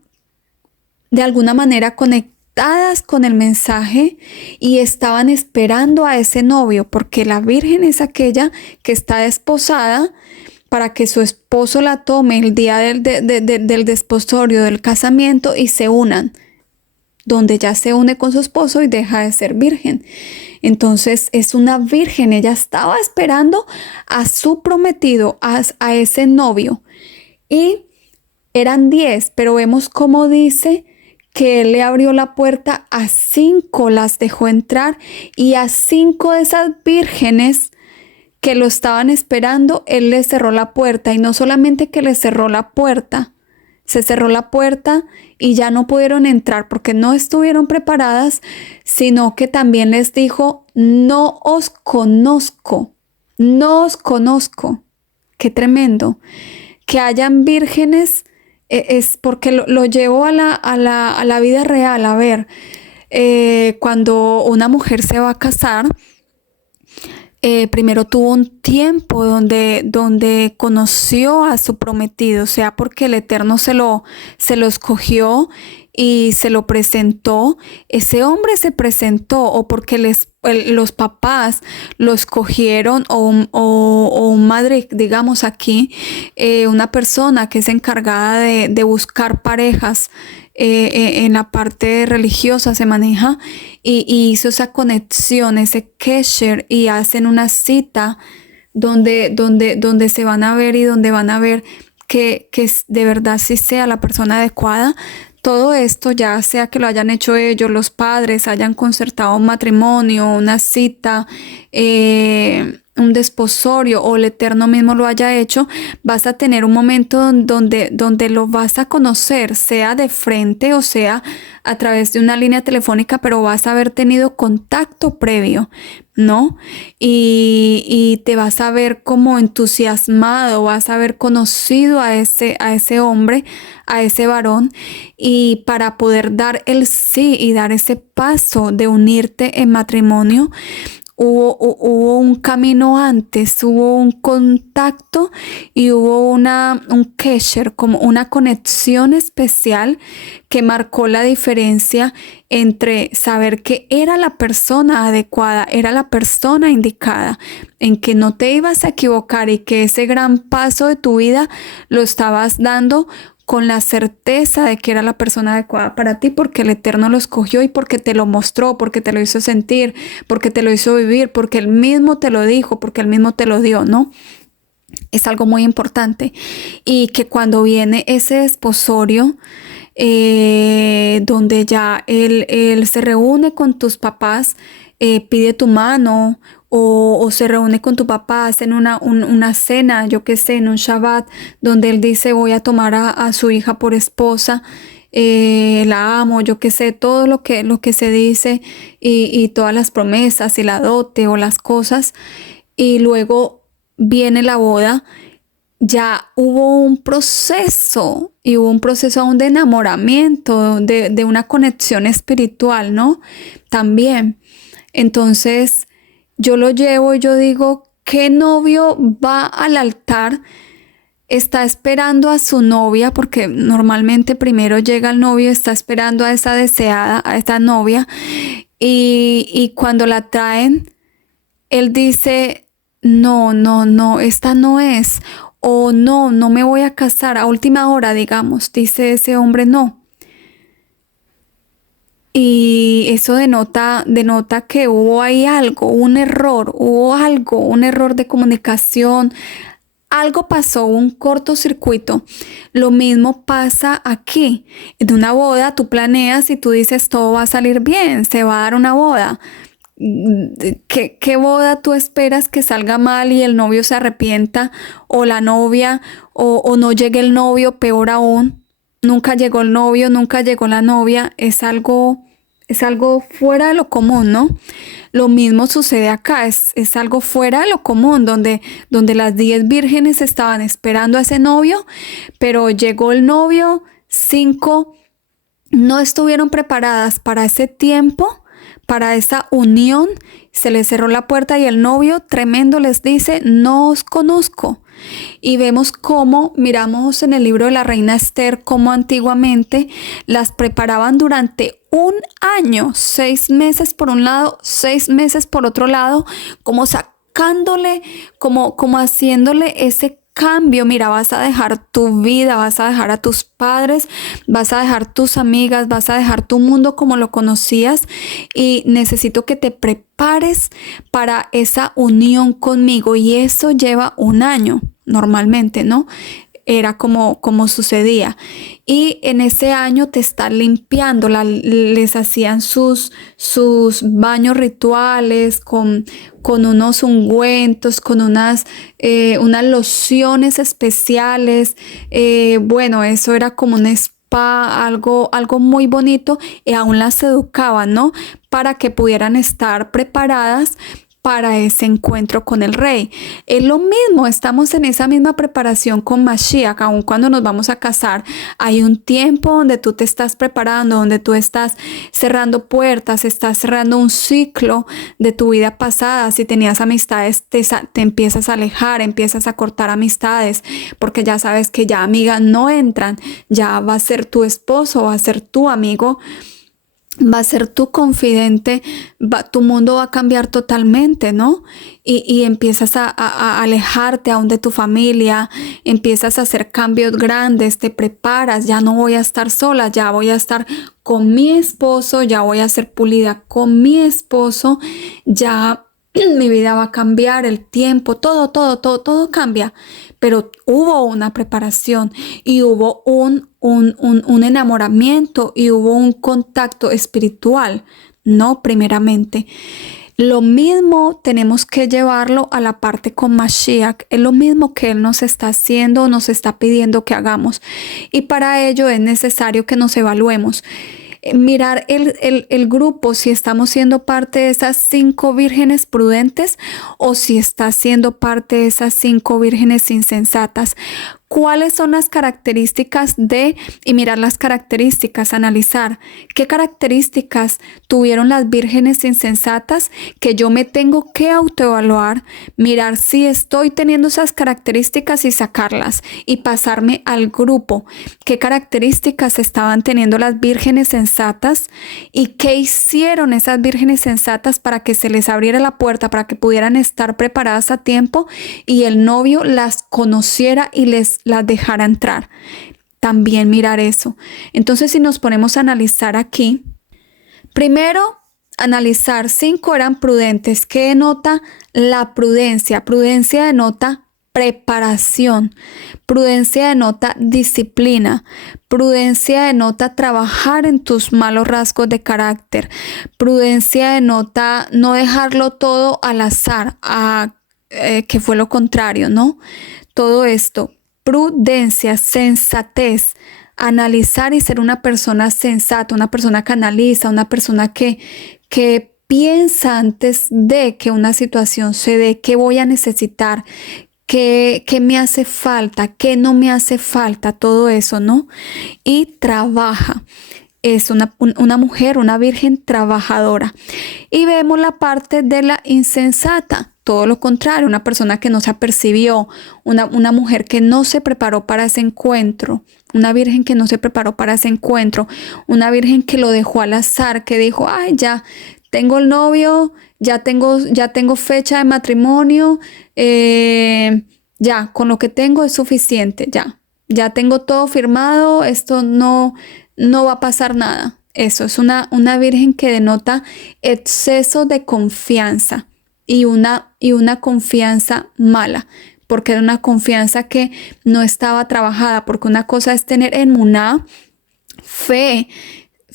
de alguna manera conectadas con el mensaje y estaban esperando a ese novio, porque la virgen es aquella que está desposada para que su esposo la tome el día del desposorio, del casamiento, y se unan, donde ya se une con su esposo y deja de ser virgen. Entonces es una virgen, ella estaba esperando a su prometido, a ese novio. Y eran 10, pero vemos cómo dice que él le abrió la puerta a 5, las dejó entrar, y a 5 de esas vírgenes que lo estaban esperando, él les cerró la puerta. Y no solamente que les cerró la puerta, se cerró la puerta y ya no pudieron entrar porque no estuvieron preparadas, sino que también les dijo: no os conozco, no os conozco. Qué tremendo. Que hayan vírgenes es porque lo llevo a la vida real. A ver, cuando una mujer se va a casar, primero tuvo un tiempo donde conoció a su prometido, sea porque el Eterno se lo escogió y se lo presentó, ese hombre se presentó, o porque los papás lo escogieron, o madre, digamos aquí, una persona que es encargada de buscar parejas, en la parte religiosa se maneja, y hizo esa conexión, ese kesher, y hacen una cita donde se van a ver y donde van a ver que de verdad sí sea la persona adecuada. Todo esto, ya sea que lo hayan hecho ellos, los padres, hayan concertado un matrimonio, una cita, un desposorio, o el Eterno mismo lo haya hecho, vas a tener un momento donde lo vas a conocer, sea de frente o sea a través de una línea telefónica, pero vas a haber tenido contacto previo, ¿no? Y te vas a ver como entusiasmado, vas a haber conocido a ese hombre, a ese varón, y para poder dar el sí y dar ese paso de unirte en matrimonio, hubo un camino antes, hubo un contacto y hubo un kesher, como una conexión especial que marcó la diferencia entre saber que era la persona adecuada, era la persona indicada, en que no te ibas a equivocar, y que ese gran paso de tu vida lo estabas dando con la certeza de que era la persona adecuada para ti, porque el Eterno lo escogió y porque te lo mostró, porque te lo hizo sentir, porque te lo hizo vivir, porque Él mismo te lo dijo, porque Él mismo te lo dio, ¿no? Es algo muy importante. Y que cuando viene ese desposorio, donde ya él se reúne con tus papás, pide tu mano, o se reúne con tu papá, hacen una cena, yo qué sé, en un Shabbat, donde él dice: voy a tomar a su hija por esposa, la amo, yo qué sé, todo lo que se dice, y todas las promesas y la dote o las cosas, y luego viene la boda. Ya hubo un proceso, y hubo un proceso aún de enamoramiento, de una conexión espiritual, ¿no? También. Entonces, yo lo llevo y yo digo: ¿qué novio va al altar? Está esperando a su novia, porque normalmente primero llega el novio, está esperando a esa deseada, a esa novia, y cuando la traen, él dice: no, no, no, esta no es, o no, no me voy a casar. A última hora, digamos, dice ese hombre no. Y eso denota que hubo ahí algo, un error, un error de comunicación, algo pasó, un cortocircuito. Lo mismo pasa aquí. En una boda tú planeas y tú dices: todo va a salir bien, se va a dar una boda. ¿Qué boda tú esperas que salga mal y el novio se arrepienta, o la novia, o no llegue el novio? Peor aún, nunca llegó el novio, nunca llegó la novia. Es algo fuera de lo común, ¿no? Lo mismo sucede acá, es algo fuera de lo común, donde las 10 vírgenes estaban esperando a ese novio, pero llegó el novio, 5 no estuvieron preparadas para ese tiempo, para esa unión, se les cerró la puerta y el novio tremendo les dice, no os conozco. Y vemos cómo, miramos en el libro de la reina Esther, cómo antiguamente las preparaban durante un año, 6 meses por un lado, 6 meses por otro lado, como sacándole, como haciéndole ese cambio. Mira, vas a dejar tu vida, vas a dejar a tus padres, vas a dejar tus amigas, vas a dejar tu mundo como lo conocías y necesito que te prepares para esa unión conmigo, y eso lleva un año normalmente, ¿no? Era como sucedía. Y en ese año te está limpiando, les hacían sus baños rituales con unos ungüentos, con unas lociones especiales. Bueno, eso era como un spa, algo muy bonito, y aún las educaban, ¿no? Para que pudieran estar preparadas para ese encuentro con el rey. Es lo mismo, estamos en esa misma preparación con Mashiach. Aun cuando nos vamos a casar, hay un tiempo donde tú te estás preparando, donde tú estás cerrando puertas, estás cerrando un ciclo de tu vida pasada. Si tenías amistades, te empiezas a alejar, empiezas a cortar amistades, porque ya sabes que ya amigas no entran, ya va a ser tu esposo, va a ser tu amigo, va a ser tu confidente, tu mundo va a cambiar totalmente, ¿no? Y empiezas a alejarte aún de tu familia, empiezas a hacer cambios grandes, te preparas, ya no voy a estar sola, ya voy a estar con mi esposo, ya voy a ser pulida con mi esposo, ya mi vida va a cambiar, el tiempo, todo cambia. Pero hubo una preparación y hubo un enamoramiento y hubo un contacto espiritual, ¿no? Primeramente. Lo mismo tenemos que llevarlo a la parte con Mashiach. Es lo mismo que Él nos está haciendo, nos está pidiendo que hagamos. Y para ello es necesario que nos evaluemos. Mirar el grupo, si estamos siendo parte de esas 5 vírgenes prudentes o si está siendo parte de esas 5 vírgenes insensatas. ¿Cuáles son las características y mirar las características, analizar qué características tuvieron las vírgenes insensatas que yo me tengo que autoevaluar, mirar si estoy teniendo esas características y sacarlas y pasarme al grupo? ¿Qué características estaban teniendo las vírgenes sensatas y qué hicieron esas vírgenes sensatas para que se les abriera la puerta, para que pudieran estar preparadas a tiempo y el novio las conociera y las dejara entrar? También mirar eso. Entonces, si nos ponemos a analizar aquí, primero, analizar 5 eran prudentes. ¿Qué denota la prudencia? Prudencia denota preparación. Prudencia denota disciplina. Prudencia denota trabajar en tus malos rasgos de carácter. Prudencia denota no dejarlo todo al azar, que fue lo contrario, ¿no? Todo esto. Prudencia, sensatez, analizar y ser una persona sensata, una persona que analiza, una persona que piensa antes de que una situación se dé, qué voy a necesitar, qué me hace falta, qué no me hace falta, todo eso, ¿no? Y trabaja. Es una mujer, una virgen trabajadora. Y vemos la parte de la insensata. Todo lo contrario, una persona que no se apercibió, una mujer que no se preparó para ese encuentro, una virgen que no se preparó para ese encuentro, una virgen que lo dejó al azar, que dijo, ay, ya tengo el novio, ya tengo fecha de matrimonio, ya con lo que tengo es suficiente, ya tengo todo firmado, esto no va a pasar nada. Eso es una virgen que denota exceso de confianza. Y una confianza mala, porque era una confianza que no estaba trabajada, porque una cosa es tener emuná, fe,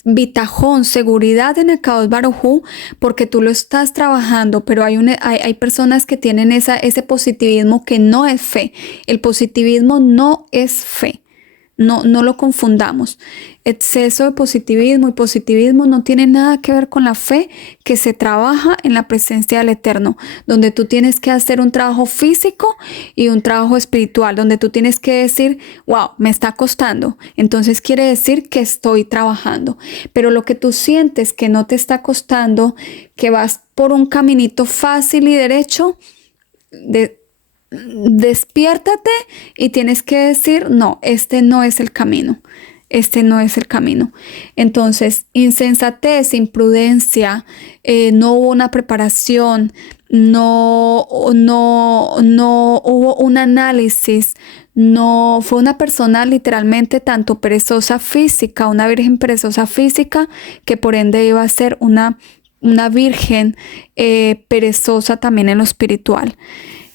bitajón, seguridad en el Kadosh Baruj Hu, porque tú lo estás trabajando, pero hay personas que tienen ese positivismo que no es fe. El positivismo no es fe. No lo confundamos. Exceso de positivismo y positivismo no tiene nada que ver con la fe que se trabaja en la presencia del Eterno, donde tú tienes que hacer un trabajo físico y un trabajo espiritual, donde tú tienes que decir, wow, me está costando. Entonces quiere decir que estoy trabajando. Pero lo que tú sientes que no te está costando, que vas por un caminito fácil y derecho, despiértate y tienes que decir, no, este no es el camino. Este no es el camino. Entonces, insensatez, imprudencia, no hubo una preparación, no hubo un análisis, no fue una persona literalmente tanto perezosa física, una virgen perezosa física, que por ende iba a ser una virgen perezosa también en lo espiritual.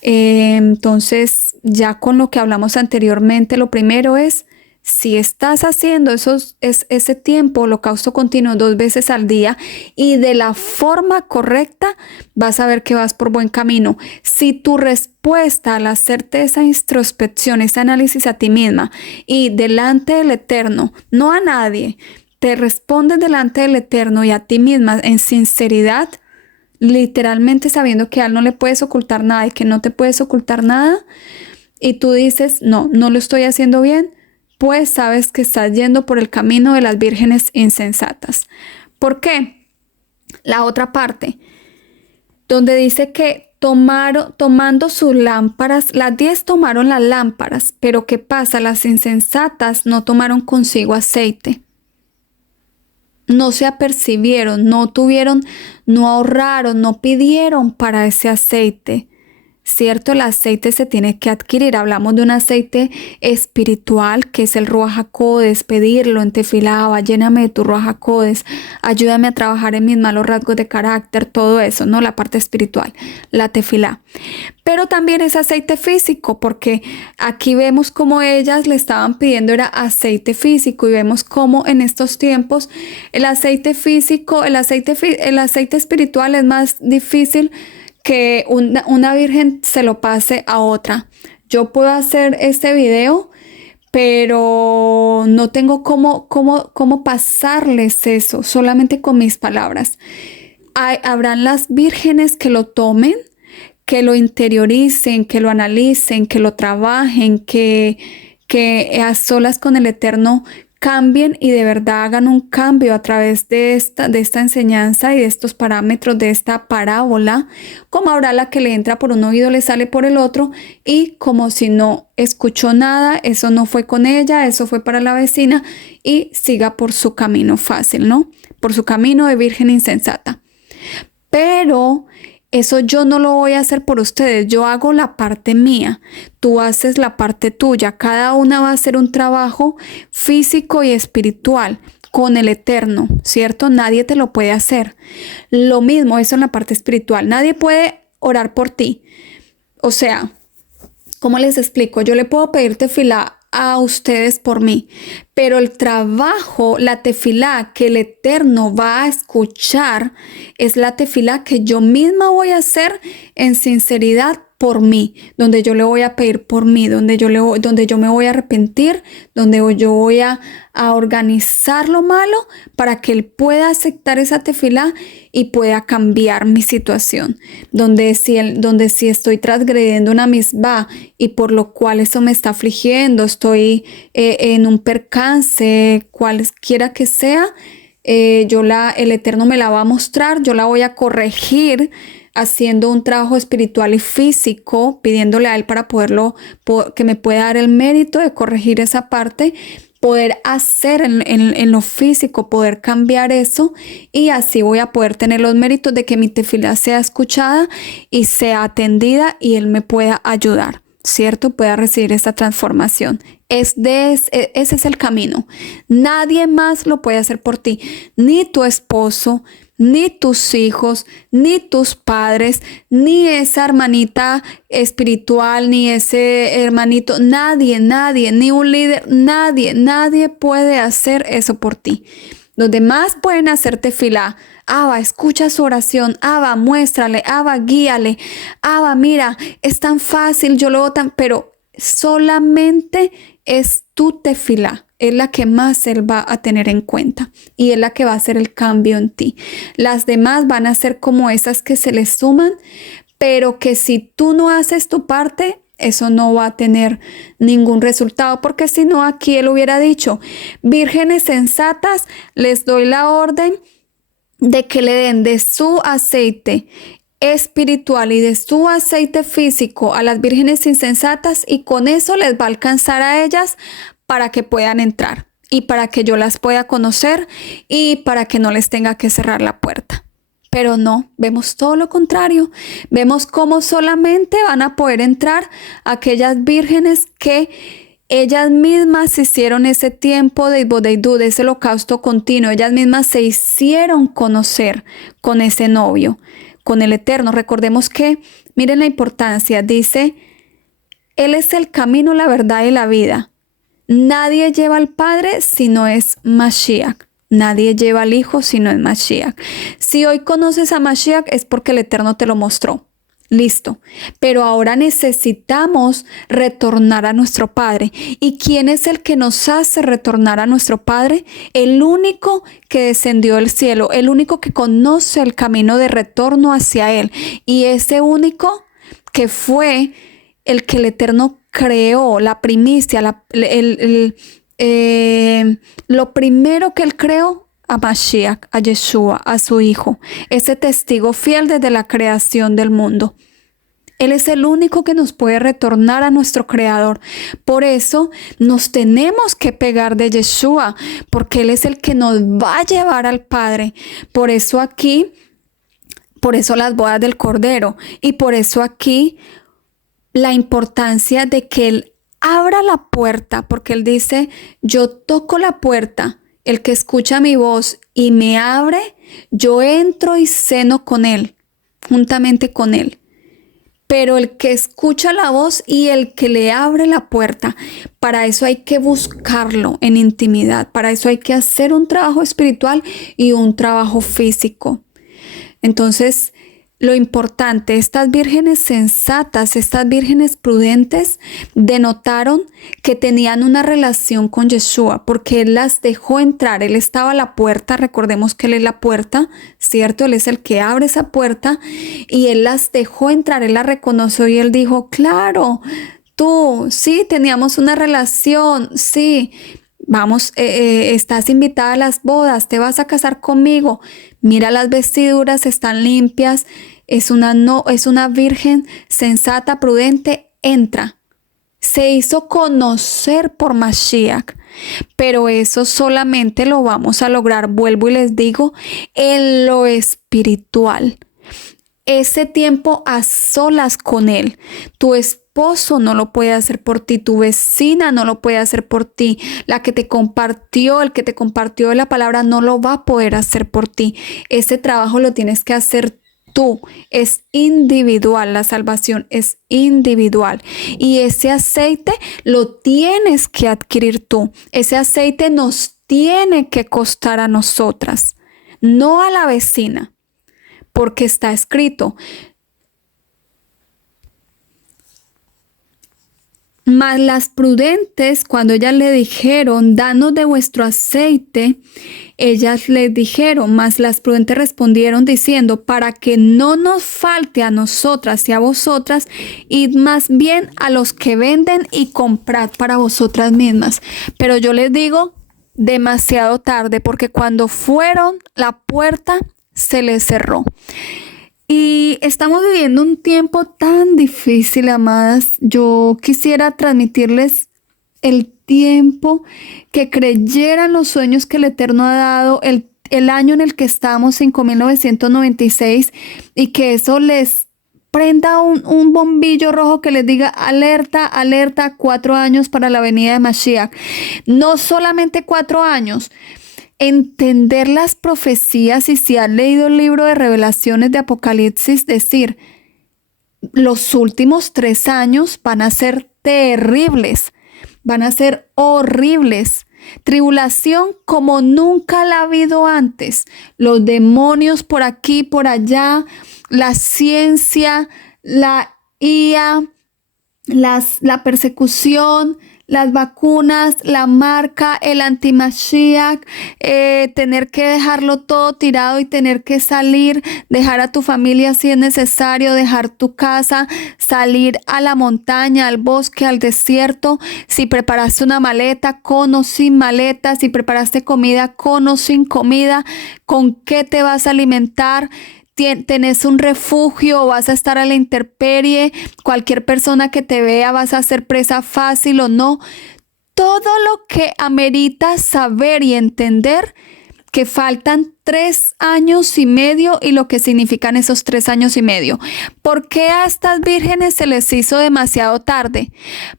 Entonces, ya con lo que hablamos anteriormente, lo primero es, si estás haciendo ese tiempo, holocausto continuo 2 veces al día y de la forma correcta, vas a ver que vas por buen camino. Si tu respuesta al hacerte esa introspección, ese análisis a ti misma y delante del Eterno, no a nadie, te respondes delante del Eterno y a ti misma en sinceridad, literalmente sabiendo que a él no le puedes ocultar nada y que no te puedes ocultar nada, y tú dices, no lo estoy haciendo bien, pues sabes que estás yendo por el camino de las vírgenes insensatas. ¿Por qué? La otra parte, donde dice que tomando sus lámparas, las 10 tomaron las lámparas, pero ¿qué pasa? Las insensatas no tomaron consigo aceite. No se apercibieron, no ahorraron, no pidieron para ese aceite. ¿Cierto? El aceite se tiene que adquirir. Hablamos de un aceite espiritual que es el Ruach HaKodes, pedirlo en tefilá, lléname de tu Ruach HaKodes, ayúdame a trabajar en mis malos rasgos de carácter, todo eso, ¿no? La parte espiritual, la tefilá. Pero también es aceite físico, porque aquí vemos cómo ellas le estaban pidiendo era aceite físico y vemos cómo en estos tiempos el aceite físico, el aceite espiritual es más difícil que una virgen se lo pase a otra. Yo puedo hacer este video, pero no tengo cómo pasarles eso, solamente con mis palabras. Habrán las vírgenes que lo tomen, que lo interioricen, que lo analicen, que lo trabajen, que a solas con el Eterno cambien y de verdad hagan un cambio a través de esta enseñanza y de estos parámetros de esta parábola, como habrá la que le entra por un oído, le sale por el otro, y como si no escuchó nada, eso no fue con ella, eso fue para la vecina, y siga por su camino fácil, ¿no? Por su camino de virgen insensata. Pero eso yo no lo voy a hacer por ustedes, yo hago la parte mía, tú haces la parte tuya, cada una va a hacer un trabajo físico y espiritual con el Eterno, ¿cierto? Nadie te lo puede hacer. Lo mismo, eso en la parte espiritual, nadie puede orar por ti. O sea, ¿cómo les explico? Yo le puedo pedir tefilá a ustedes por mí, pero el trabajo, la tefilá que el Eterno va a escuchar es la tefilá que yo misma voy a hacer en sinceridad por mí, donde yo le voy a pedir por mí, donde yo me voy a arrepentir, donde yo voy a organizar lo malo para que él pueda aceptar esa tefilá y pueda cambiar mi situación, donde si estoy transgrediendo una misbah y por lo cual eso me está afligiendo, estoy en un percance, cualquiera que sea, el Eterno me la va a mostrar, yo la voy a corregir haciendo un trabajo espiritual y físico, pidiéndole a él para que me pueda dar el mérito de corregir esa parte, poder hacer en lo físico, poder cambiar eso, y así voy a poder tener los méritos de que mi tefilá sea escuchada y sea atendida y él me pueda ayudar, ¿cierto? Pueda recibir esta transformación. Ese es el camino. Nadie más lo puede hacer por ti, ni tu esposo, ni tus hijos, ni tus padres, ni esa hermanita espiritual, ni ese hermanito, nadie, ni un líder, nadie puede hacer eso por ti. Los demás pueden hacer tefilá. Abba, escucha su oración. Abba, muéstrale. Abba, guíale. Abba, mira, es tan fácil, yo lo hago tan, pero solamente es tu tefilá, es la que más Él va a tener en cuenta y es la que va a hacer el cambio en ti. Las demás van a ser como esas que se les suman, pero que si tú no haces tu parte, eso no va a tener ningún resultado, porque si no, aquí Él hubiera dicho, vírgenes sensatas, les doy la orden de que le den de su aceite espiritual y de su aceite físico a las vírgenes insensatas, y con eso les va a alcanzar a ellas para que puedan entrar y para que yo las pueda conocer y para que no les tenga que cerrar la puerta. Pero no, vemos todo lo contrario. Vemos cómo solamente van a poder entrar aquellas vírgenes que ellas mismas hicieron ese tiempo de Ibodeidú, de ese holocausto continuo. Ellas mismas se hicieron conocer con ese novio, con el Eterno. Recordemos que, miren la importancia, dice, Él es el camino, la verdad y la vida. Nadie lleva al Padre si no es Mashiach. Nadie lleva al Hijo si no es Mashiach. Si hoy conoces a Mashiach es porque el Eterno te lo mostró. Listo. Pero ahora necesitamos retornar a nuestro Padre. ¿Y quién es el que nos hace retornar a nuestro Padre? El único que descendió del cielo, el único que conoce el camino de retorno hacia Él. Y ese único que fue el que el Eterno creó, la primicia, lo primero que Él creó, a Mashiach, a Yeshua, a su Hijo, ese testigo fiel desde la creación del mundo. Él es el único que nos puede retornar a nuestro Creador. Por eso nos tenemos que pegar de Yeshua, porque Él es el que nos va a llevar al Padre. Por eso las bodas del Cordero, y por eso aquí la importancia de que Él abra la puerta, porque Él dice, yo toco la puerta, el que escucha mi voz y me abre, yo entro y ceno con Él, juntamente con Él. Pero el que escucha la voz y el que le abre la puerta, para eso hay que buscarlo en intimidad, para eso hay que hacer un trabajo espiritual y un trabajo físico. Entonces, lo importante, estas vírgenes sensatas, estas vírgenes prudentes, denotaron que tenían una relación con Yeshua, porque Él las dejó entrar. Él estaba a la puerta, recordemos que Él es la puerta, ¿cierto? Él es el que abre esa puerta, y Él las dejó entrar, Él las reconoció y Él dijo, claro, tú, sí, teníamos una relación, sí. Vamos, estás invitada a las bodas, te vas a casar conmigo. Mira, las vestiduras están limpias, es una virgen sensata, prudente, entra. Se hizo conocer por Mashiach, pero eso solamente lo vamos a lograr, vuelvo y les digo, en lo espiritual. Ese tiempo a solas con Él. Tu esposo no lo puede hacer por ti, tu vecina no lo puede hacer por ti, la que te compartió, el que te compartió la palabra no lo va a poder hacer por ti. Ese trabajo lo tienes que hacer tú. Es individual, la salvación es individual. Y ese aceite lo tienes que adquirir tú. Ese aceite nos tiene que costar a nosotras, no a la vecina. Porque está escrito, mas las prudentes, cuando ellas le dijeron, danos de vuestro aceite, ellas les dijeron, mas las prudentes respondieron diciendo, para que no nos falte a nosotras y a vosotras, id más bien a los que venden y comprad para vosotras mismas. Pero yo les digo, demasiado tarde, porque cuando fueron, la puerta se les cerró. Y estamos viviendo un tiempo tan difícil, amadas. Yo quisiera transmitirles el tiempo, que creyeran los sueños que el Eterno ha dado, el año en el que estamos, 5.996, y que eso les prenda un bombillo rojo que les diga alerta, alerta, 4 años para la venida de Mashiach. No solamente 4 años. Entender las profecías, y si has leído el libro de Revelaciones de Apocalipsis, decir, los últimos 3 años van a ser terribles, van a ser horribles. Tribulación como nunca la ha habido antes. Los demonios por aquí, por allá, la ciencia, la IA, la persecución, las vacunas, la marca, el anti-Mashiach, tener que dejarlo todo tirado y tener que salir, dejar a tu familia si es necesario, dejar tu casa, salir a la montaña, al bosque, al desierto. Si preparaste una maleta, con o sin maleta, si preparaste comida, con o sin comida, con qué te vas a alimentar. ¿Tenés un refugio o vas a estar a la intemperie? Cualquier persona que te vea vas a ser presa fácil o no. Todo lo que amerita saber y entender que faltan 3 años y medio y lo que significan esos 3 años y medio. ¿Por qué a estas vírgenes se les hizo demasiado tarde?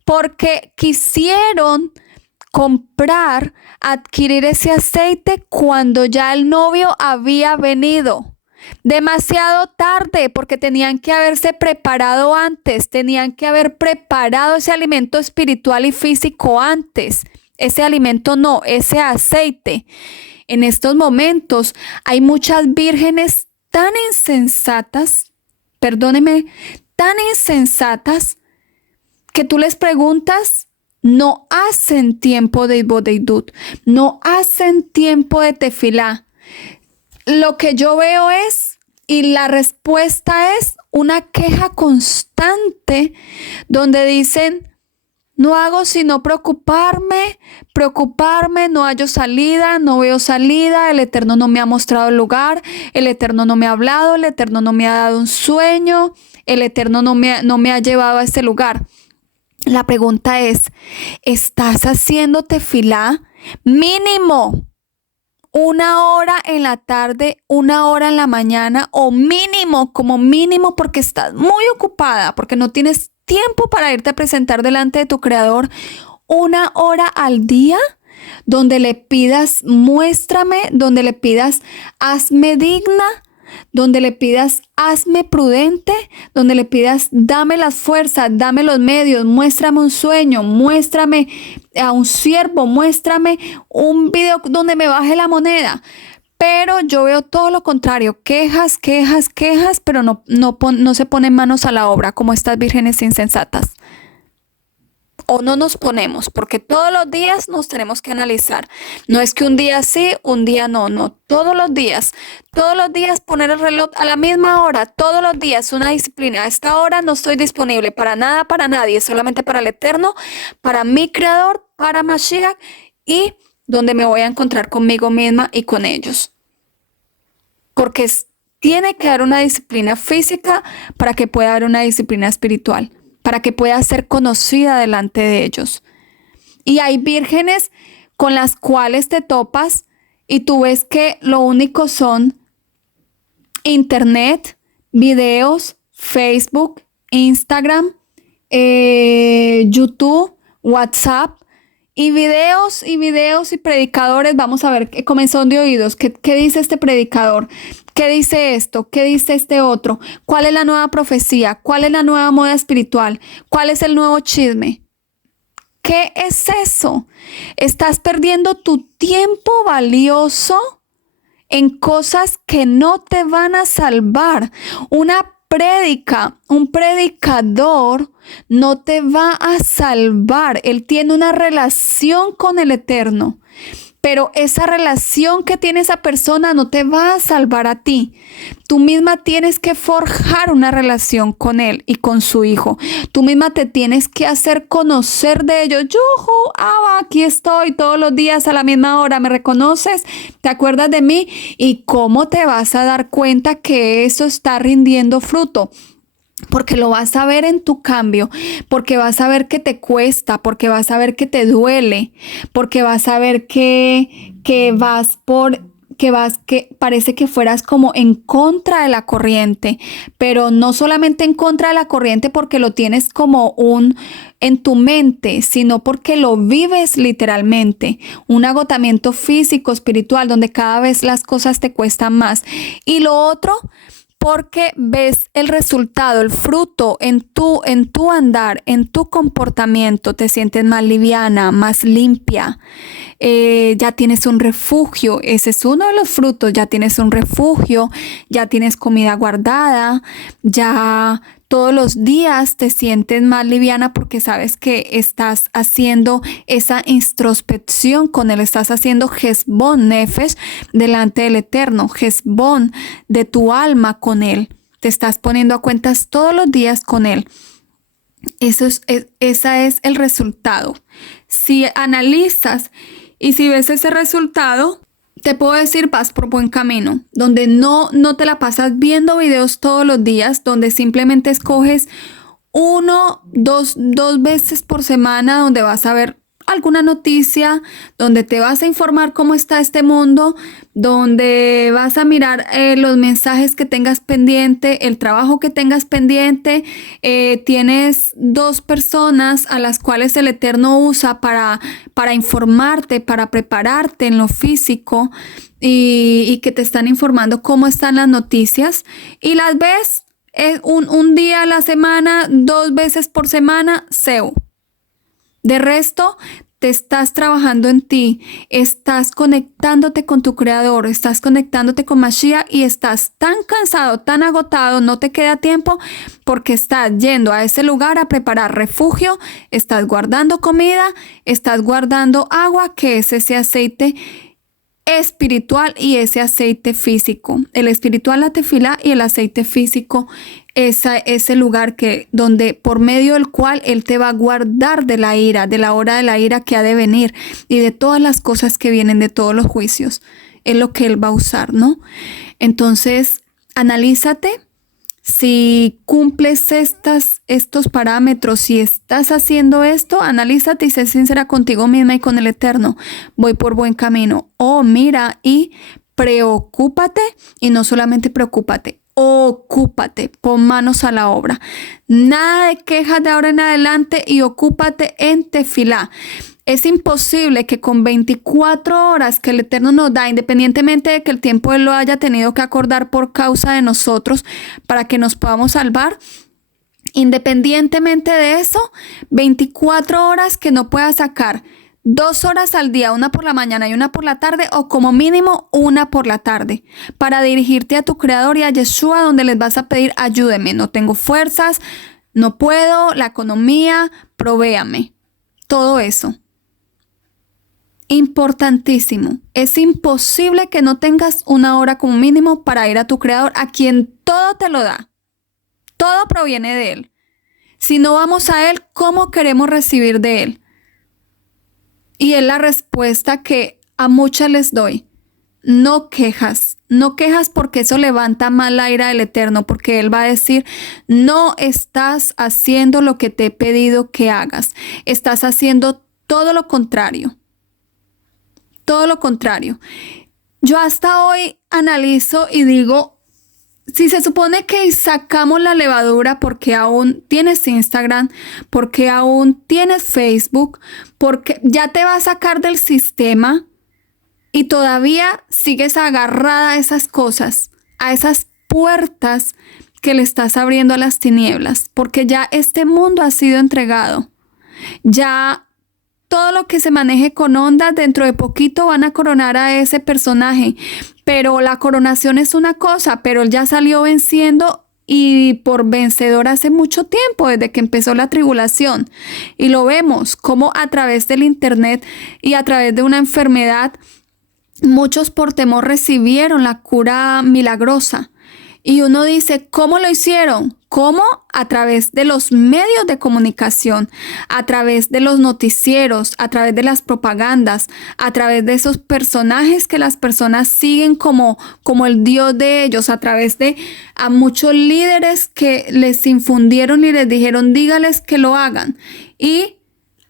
Porque quisieron comprar, adquirir ese aceite cuando ya el novio había venido. Demasiado tarde, porque tenían que haberse preparado antes, tenían que haber preparado ese alimento espiritual y físico antes. Ese alimento no, ese aceite. En estos momentos hay muchas vírgenes tan insensatas, perdóneme, tan insensatas que tú les preguntas, no hacen tiempo de Hivodeidut, no hacen tiempo de tefilá. Lo que yo veo es, y la respuesta es una queja constante donde dicen, no hago sino preocuparme, no hallo salida, no veo salida, el Eterno no me ha mostrado el lugar, el Eterno no me ha hablado, el Eterno no me ha dado un sueño, el Eterno no me ha llevado a este lugar. La pregunta es, ¿estás haciendo tefilá? Mínimo 1 hora en la tarde, 1 hora en la mañana, o mínimo, como mínimo, porque estás muy ocupada, porque no tienes tiempo para irte a presentar delante de tu Creador. 1 hora al día, donde le pidas, muéstrame, donde le pidas, hazme digna, donde le pidas, hazme prudente, donde le pidas, dame las fuerzas, dame los medios, muéstrame un sueño, muéstrame a un siervo, muéstrame un video donde me baje la moneda. Pero yo veo todo lo contrario, quejas, pero no se ponen manos a la obra como estas vírgenes insensatas. O no nos ponemos, porque todos los días nos tenemos que analizar. No es que un día sí, un día no, todos los días poner el reloj a la misma hora, todos los días una disciplina. A esta hora no estoy disponible para nada, para nadie, solamente para el Eterno, para mi Creador, para Mashiach, y donde me voy a encontrar conmigo misma y con ellos. Porque tiene que haber una disciplina física para que pueda haber una disciplina espiritual, para que pueda ser conocida delante de ellos. Y hay vírgenes con las cuales te topas y tú ves que lo único son internet, videos, Facebook, Instagram, YouTube, WhatsApp, y videos y predicadores. Vamos a ver, comezón de oídos. ¿Qué dice este predicador? ¿Qué dice esto? ¿Qué dice este otro? ¿Cuál es la nueva profecía? ¿Cuál es la nueva moda espiritual? ¿Cuál es el nuevo chisme? ¿Qué es eso? Estás perdiendo tu tiempo valioso en cosas que no te van a salvar. Un predicador no te va a salvar. Él tiene una relación con el Eterno, pero esa relación que tiene esa persona no te va a salvar a ti. Tú misma tienes que forjar una relación con él y con su hijo. Tú misma te tienes que hacer conocer de ellos. Yuhu, Abba, aquí estoy todos los días a la misma hora. ¿Me reconoces? ¿Te acuerdas de mí? ¿Y cómo te vas a dar cuenta que eso está rindiendo fruto? Porque lo vas a ver en tu cambio, porque vas a ver que te cuesta, porque vas a ver que te duele, porque vas a ver que parece que fueras como en contra de la corriente, pero no solamente en contra de la corriente porque lo tienes como en tu mente, sino porque lo vives literalmente. Un agotamiento físico, espiritual, donde cada vez las cosas te cuestan más. Y lo otro, porque ves el resultado, el fruto en tu andar, en tu comportamiento, te sientes más liviana, más limpia, ya tienes un refugio. Ese es uno de los frutos, ya tienes un refugio, ya tienes comida guardada, ya Todos los días te sientes más liviana porque sabes que estás haciendo esa introspección con Él, estás haciendo Hesbon Nefesh delante del Eterno, Hesbon de tu alma con Él. Te estás poniendo a cuentas todos los días con Él. Ese es el resultado. Si analizas y si ves ese resultado, te puedo decir, vas por buen camino, donde no te la pasas viendo videos todos los días, donde simplemente escoges dos veces por semana, donde vas a ver alguna noticia, donde te vas a informar cómo está este mundo, donde vas a mirar los mensajes que tengas pendiente, el trabajo que tengas pendiente. Tienes 2 personas a las cuales el Eterno usa para informarte, para prepararte en lo físico y que te están informando cómo están las noticias y las ves un día a la semana, 2 veces por semana, SEO. De resto, te estás trabajando en ti, estás conectándote con tu Creador, estás conectándote con Mashiach y estás tan cansado, tan agotado, no te queda tiempo porque estás yendo a ese lugar a preparar refugio, estás guardando comida, estás guardando agua, que es ese aceite espiritual y ese aceite físico. El espiritual, la tefilá, y el aceite físico, ese lugar donde por medio del cual Él te va a guardar de la ira, de la hora de la ira que ha de venir y de todas las cosas que vienen, de todos los juicios. Es lo que Él va a usar, ¿no? Entonces, analízate. Si cumples estos parámetros, si estás haciendo esto, analízate y sé sincera contigo misma y con el Eterno. Voy por buen camino. Mira, y preocúpate, y no solamente preocúpate, ocúpate, pon manos a la obra. Nada de quejas de ahora en adelante y ocúpate en tefilá. Es imposible que con 24 horas que el Eterno nos da, independientemente de que el tiempo Él lo haya tenido que acordar por causa de nosotros para que nos podamos salvar, independientemente de eso, 24 horas que no puedas sacar 2 horas al día, una por la mañana y una por la tarde, o como mínimo una por la tarde, para dirigirte a tu Creador y a Yeshua, donde les vas a pedir: ayúdeme, no tengo fuerzas, no puedo, la economía, provéame. Todo eso. Importantísimo. Es imposible que no tengas una hora como mínimo para ir a tu Creador, a quien todo te lo da. Todo proviene de Él. Si no vamos a Él, ¿cómo queremos recibir de Él? Y es la respuesta que a muchas les doy. No quejas. No quejas porque eso levanta más la ira del Eterno, porque Él va a decir: no estás haciendo lo que te he pedido que hagas. Estás haciendo todo lo contrario. Todo lo contrario. Yo hasta hoy analizo y digo, si se supone que sacamos la levadura porque aún tienes Instagram, porque aún tienes Facebook, porque ya te va a sacar del sistema y todavía sigues agarrada a esas cosas, a esas puertas que le estás abriendo a las tinieblas, porque ya este mundo ha sido entregado. Ya todo lo que se maneje con ondas, dentro de poquito van a coronar a ese personaje. Pero la coronación es una cosa, pero él ya salió venciendo y por vencedor hace mucho tiempo, desde que empezó la tribulación. Y lo vemos como a través del internet y a través de una enfermedad, muchos por temor recibieron la cura milagrosa. Y uno dice, ¿cómo lo hicieron? ¿Cómo? A través de los medios de comunicación, a través de los noticieros, a través de las propagandas, a través de esos personajes que las personas siguen como el Dios de ellos, a través de a muchos líderes que les infundieron y les dijeron: dígales que lo hagan. Y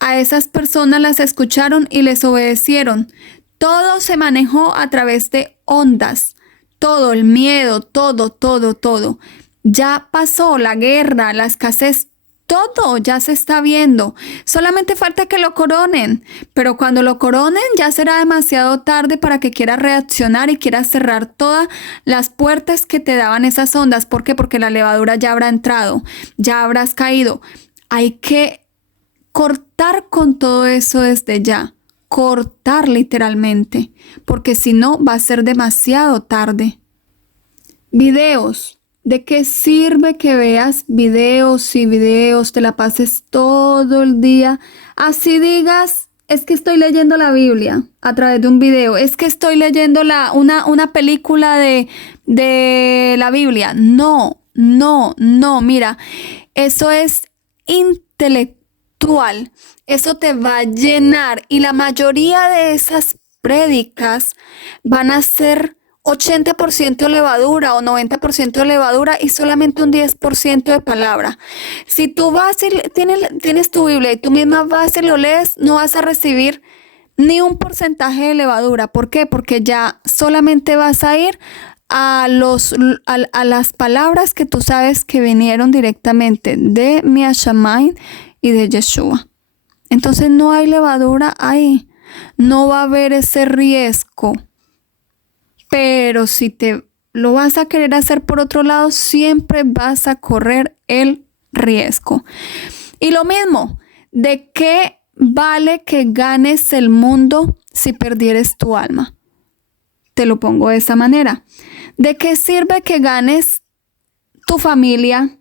a esas personas las escucharon y les obedecieron. Todo se manejó a través de ondas. Todo, el miedo, todo. Ya pasó la guerra, la escasez, todo ya se está viendo. Solamente falta que lo coronen. Pero cuando lo coronen ya será demasiado tarde para que quieras reaccionar y quieras cerrar todas las puertas que te daban esas ondas. ¿Por qué? Porque la levadura ya habrá entrado, ya habrás caído. Hay que cortar con todo eso desde ya. Cortar literalmente, porque si no va a ser demasiado tarde. Videos. ¿De qué sirve que veas videos y videos, te la pases todo el día? Así digas, es que estoy leyendo la Biblia a través de un video, es que estoy leyendo una película de la Biblia. No, no, no, mira, eso es intelectual, eso te va a llenar y la mayoría de esas prédicas van a ser 80% levadura o 90% levadura y solamente un 10% de palabra. Si tú vas y tienes tu Biblia y tú misma vas y lo lees, no vas a recibir ni un porcentaje de levadura. ¿Por qué? Porque ya solamente vas a ir a las palabras que tú sabes que vinieron directamente de Miashamayim y de Yeshua. Entonces no hay levadura ahí. No va a haber ese riesgo. Pero si te lo vas a querer hacer por otro lado, siempre vas a correr el riesgo. Y lo mismo, ¿de qué vale que ganes el mundo si perdieres tu alma? Te lo pongo de esa manera. ¿De qué sirve que ganes tu familia,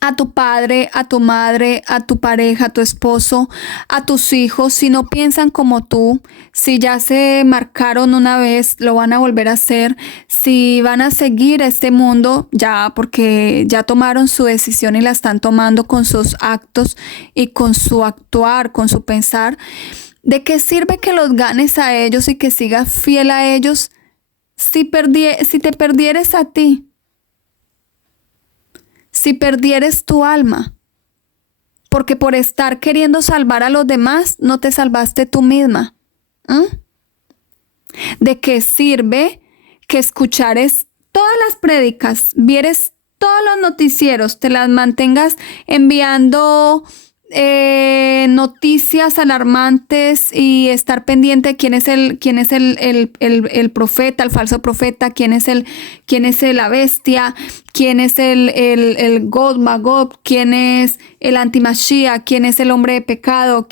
a tu padre, a tu madre, a tu pareja, a tu esposo, a tus hijos, si no piensan como tú, si ya se marcaron una vez, lo van a volver a hacer, si van a seguir este mundo ya porque ya tomaron su decisión y la están tomando con sus actos y con su actuar, con su pensar? ¿De qué sirve que los ganes a ellos y que sigas fiel a ellos si te perdieres a ti? Si perdieres tu alma, porque por estar queriendo salvar a los demás, no te salvaste tú misma. ¿De qué sirve que escuchares todas las prédicas, vieres todos los noticieros, te las mantengas enviando noticias alarmantes y estar pendiente de quién es el profeta, el falso profeta, quién es la bestia, quién es el God Magog, quién es el antimashia, quién es el hombre de pecado,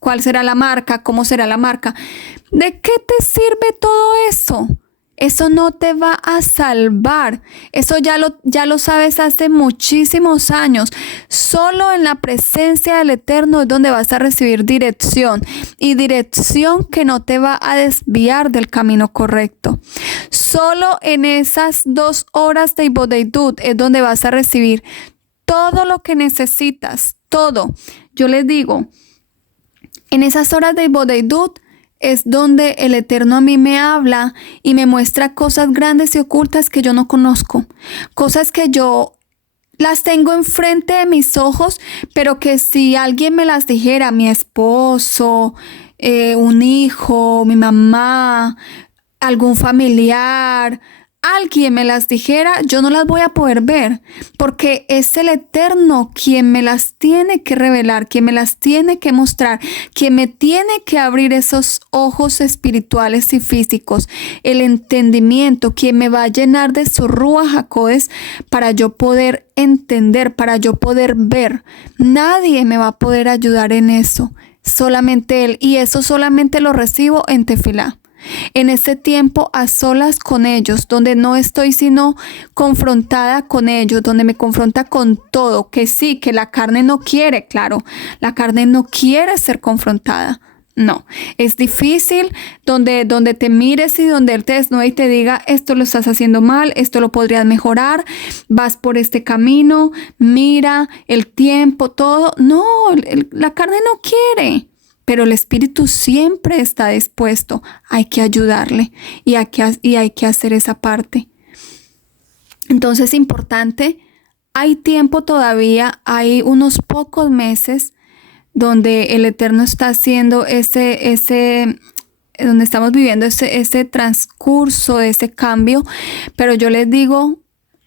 cuál será la marca, cómo será la marca? ¿De qué te sirve todo eso? Eso no te va a salvar. Eso ya lo sabes hace muchísimos años. Solo en la presencia del Eterno es donde vas a recibir dirección. Y dirección que no te va a desviar del camino correcto. Solo en esas 2 horas de Hibodeidut es donde vas a recibir todo lo que necesitas. Todo. Yo les digo, en esas horas de Hibodeidut es donde el Eterno a mí me habla y me muestra cosas grandes y ocultas que yo no conozco. Cosas que yo las tengo enfrente de mis ojos, pero que si alguien me las dijera, mi esposo, un hijo, mi mamá, algún familiar, alguien me las dijera, yo no las voy a poder ver, porque es el Eterno quien me las tiene que revelar, quien me las tiene que mostrar, quien me tiene que abrir esos ojos espirituales y físicos, el entendimiento, quien me va a llenar de su Ruach HaKodesh para yo poder entender, para yo poder ver. Nadie me va a poder ayudar en eso, solamente Él, y eso solamente lo recibo en Tefilá. En ese tiempo a solas con ellos, donde no estoy sino confrontada con ellos, donde me confronta con todo, que sí, que la carne no quiere, claro, la carne no quiere ser confrontada. No, es difícil donde te mires y donde Él te desnude y te diga, esto lo estás haciendo mal, esto lo podrías mejorar, vas por este camino, mira el tiempo, todo. No, la carne no quiere. Pero el Espíritu siempre está dispuesto. Hay que ayudarle y hay que hacer esa parte. Entonces es importante, hay tiempo todavía, hay unos pocos meses donde el Eterno está haciendo donde estamos viviendo ese transcurso, ese cambio. Pero yo les digo,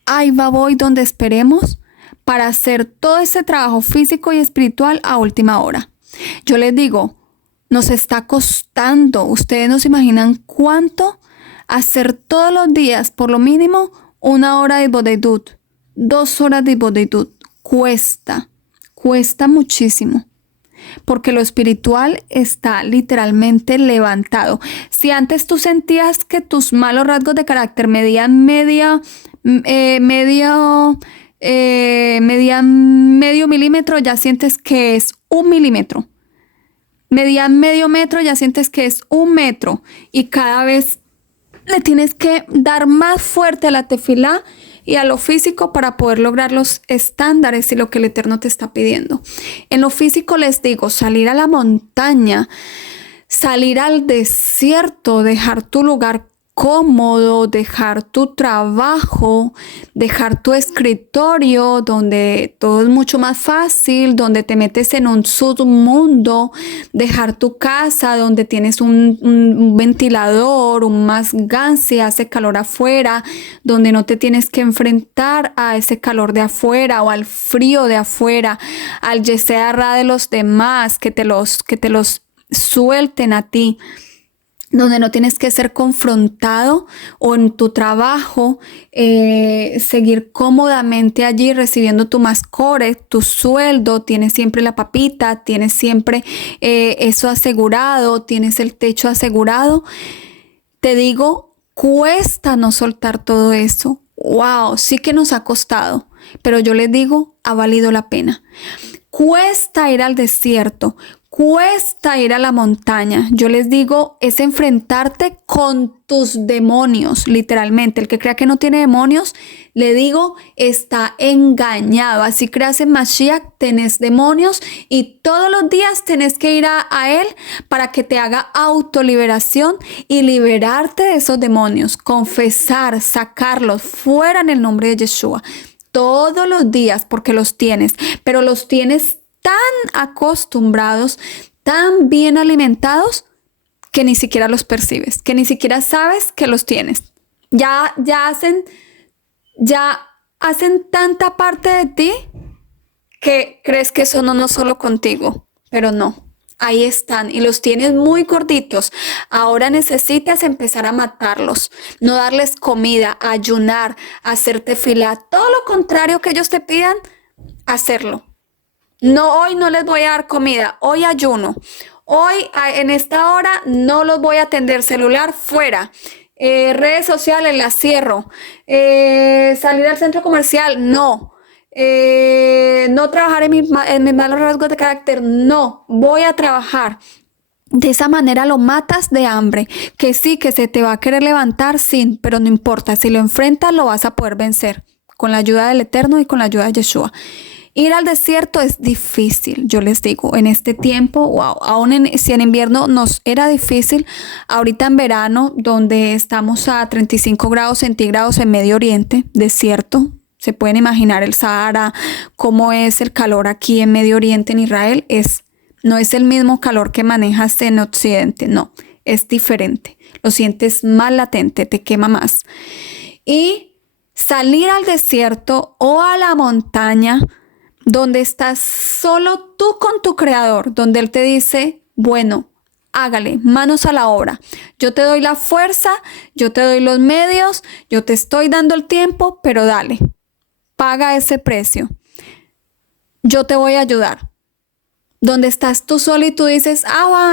ahí voy donde esperemos para hacer todo ese trabajo físico y espiritual a última hora. Yo les digo, nos está costando, ustedes no se imaginan cuánto hacer todos los días, por lo mínimo, 1 hora de Hibodeidut, 2 horas de Hibodeidut. Cuesta muchísimo, porque lo espiritual está literalmente levantado. Si antes tú sentías que tus malos rasgos de carácter medían medio milímetro, ya sientes que es 1 milímetro. Medían medio metro, ya sientes que es 1 metro. Y cada vez le tienes que dar más fuerte a la tefilá y a lo físico para poder lograr los estándares y lo que el Eterno te está pidiendo. En lo físico les digo, salir a la montaña, salir al desierto, dejar tu lugar cómodo, dejar tu trabajo, dejar tu escritorio donde todo es mucho más fácil, donde te metes en un submundo, dejar tu casa donde tienes un ventilador, un más si hace calor afuera, donde no te tienes que enfrentar a ese calor de afuera o al frío de afuera, al yesearra de los demás, que te los suelten a ti, donde no tienes que ser confrontado, o en tu trabajo, seguir cómodamente allí recibiendo tu mascore, tu sueldo, tienes siempre la papita, tienes siempre eso asegurado, tienes el techo asegurado. Te digo, cuesta no soltar todo eso. Wow, sí que nos ha costado, pero yo les digo, ha valido la pena. Cuesta ir al desierto, cuesta ir a la montaña. Yo les digo, es enfrentarte con tus demonios, literalmente. El que crea que no tiene demonios, le digo, está engañado. Así creas en Mashiach, tenés demonios y todos los días tenés que ir a él para que te haga autoliberación y liberarte de esos demonios. Confesar, sacarlos fuera en el nombre de Yeshua. Todos los días, porque los tienes, pero los tienes tan acostumbrados, tan bien alimentados, que ni siquiera los percibes, que ni siquiera sabes que los tienes. Ya hacen tanta parte de ti que crees que son no solo contigo, pero no. Ahí están y los tienes muy gorditos. Ahora necesitas empezar a matarlos, no darles comida, ayunar, hacerte fila. Todo lo contrario que ellos te pidan, hacerlo. No, hoy no les voy a dar comida, hoy ayuno. Hoy en esta hora no los voy a atender, celular fuera. Redes sociales las cierro. Salir al centro comercial, no. No trabajar en mis malos rasgos de carácter, no, voy a trabajar. De esa manera lo matas de hambre, que sí, que se te va a querer levantar, sí, pero no importa, si lo enfrentas lo vas a poder vencer, con la ayuda del Eterno y con la ayuda de Yeshua. Ir al desierto es difícil, yo les digo, en este tiempo, wow, si en invierno nos era difícil, ahorita en verano, donde estamos a 35 grados centígrados en Medio Oriente, desierto. Se pueden imaginar el Sahara, cómo es el calor aquí en Medio Oriente, en Israel. No es el mismo calor que manejas en Occidente, no, es diferente. Lo sientes más latente, te quema más. Y salir al desierto o a la montaña, donde estás solo tú con tu Creador, donde Él te dice, bueno, hágale, manos a la obra. Yo te doy la fuerza, yo te doy los medios, yo te estoy dando el tiempo, pero dale. Paga ese precio. Yo te voy a ayudar. Donde estás tú solo y tú dices,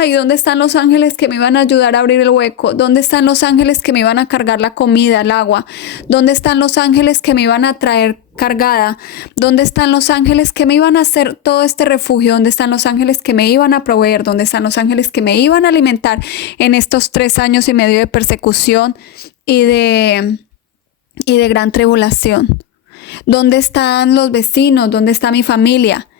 ¿y dónde están los ángeles que me iban a ayudar a abrir el hueco? ¿Dónde están los ángeles que me iban a cargar la comida, el agua? ¿Dónde están los ángeles que me iban a traer cargada? ¿Dónde están los ángeles que me iban a hacer todo este refugio? ¿Dónde están los ángeles que me iban a proveer? ¿Dónde están los ángeles que me iban a alimentar en estos 3 años y medio de persecución y de gran tribulación? ¿Dónde están los vecinos? ¿Dónde está mi familia?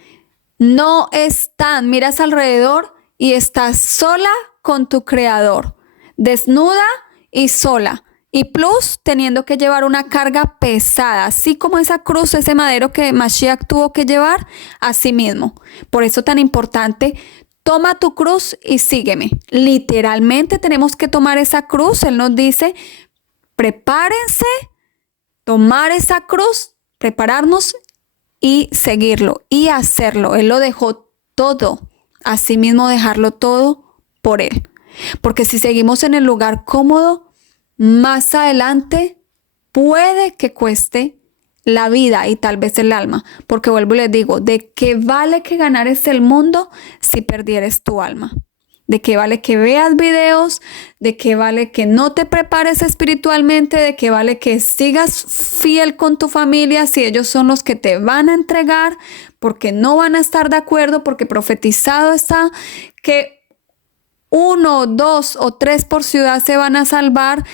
No están. Miras alrededor y estás sola con tu Creador, desnuda y sola. Y plus, teniendo que llevar una carga pesada, así como esa cruz, ese madero que Mashiach tuvo que llevar, así mismo. Por eso tan importante, toma tu cruz y sígueme. Literalmente tenemos que tomar esa cruz. Él nos dice, prepárense, tomar esa cruz, prepararnos y seguirlo y hacerlo. Él lo dejó todo, asimismo dejarlo todo por Él. Porque si seguimos en el lugar cómodo, más adelante puede que cueste la vida y tal vez el alma. Porque vuelvo y les digo, ¿de qué vale que ganares el mundo si perdieres tu alma? ¿De qué vale que veas videos? ¿De qué vale que no te prepares espiritualmente? ¿De qué vale que sigas fiel con tu familia si ellos son los que te van a entregar? Porque no van a estar de acuerdo, porque profetizado está que 1, 2 o 3 por ciudad se van a salvar.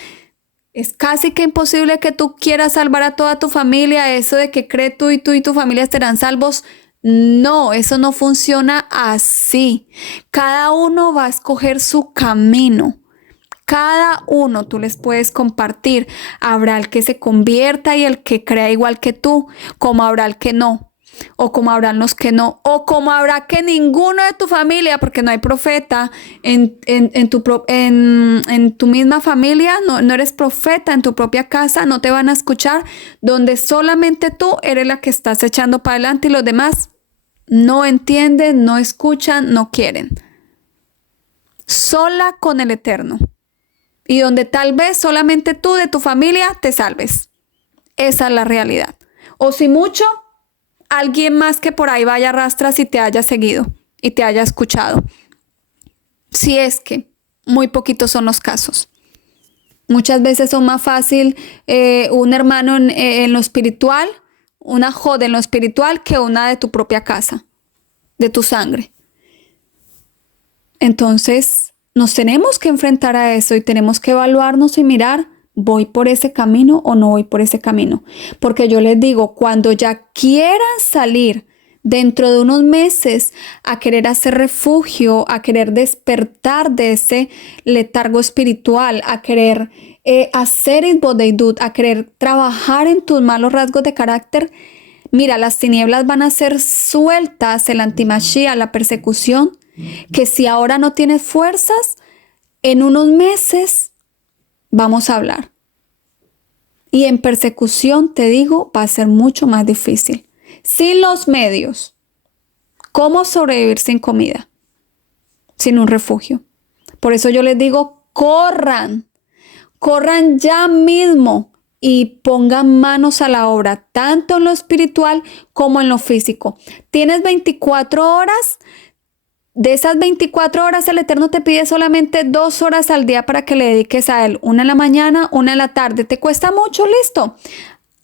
Es casi que imposible que tú quieras salvar a toda tu familia. Eso de que cree tú y tu familia estarán salvos. No, eso no funciona así. Cada uno va a escoger su camino. Cada uno tú les puedes compartir. Habrá el que se convierta y el que crea igual que tú, como habrá el que no. O como habrán los que no, o como habrá que ninguno de tu familia, porque no hay profeta en tu misma familia, no eres profeta en tu propia casa, no te van a escuchar, donde solamente tú eres la que estás echando para adelante y los demás no entienden, no escuchan, no quieren. Sola con el Eterno. Y donde tal vez solamente tú de tu familia te salves. Esa es la realidad. O si mucho, alguien más que por ahí vaya a rastras y te haya seguido y te haya escuchado. Si es que muy poquitos son los casos. Muchas veces son más fácil un hermano en lo espiritual, una joda en lo espiritual que una de tu propia casa, de tu sangre. Entonces nos tenemos que enfrentar a eso y tenemos que evaluarnos y mirar, ¿voy por ese camino o no voy por ese camino? Porque yo les digo, cuando ya quieran salir dentro de unos meses a querer hacer refugio, a querer despertar de ese letargo espiritual, a querer hacer Itbodeidut, a querer trabajar en tus malos rasgos de carácter, mira, las tinieblas van a ser sueltas, el antimashia, la persecución, que si ahora no tienes fuerzas, en unos meses vamos a hablar. Y en persecución, te digo, va a ser mucho más difícil. Sin los medios. ¿Cómo sobrevivir sin comida? Sin un refugio. Por eso yo les digo, corran. Corran ya mismo y pongan manos a la obra, tanto en lo espiritual como en lo físico. Tienes 24 horas. De esas 24 horas, el Eterno te pide solamente 2 horas al día para que le dediques a Él. 1 en la mañana, 1 en la tarde. ¿Te cuesta mucho? Listo.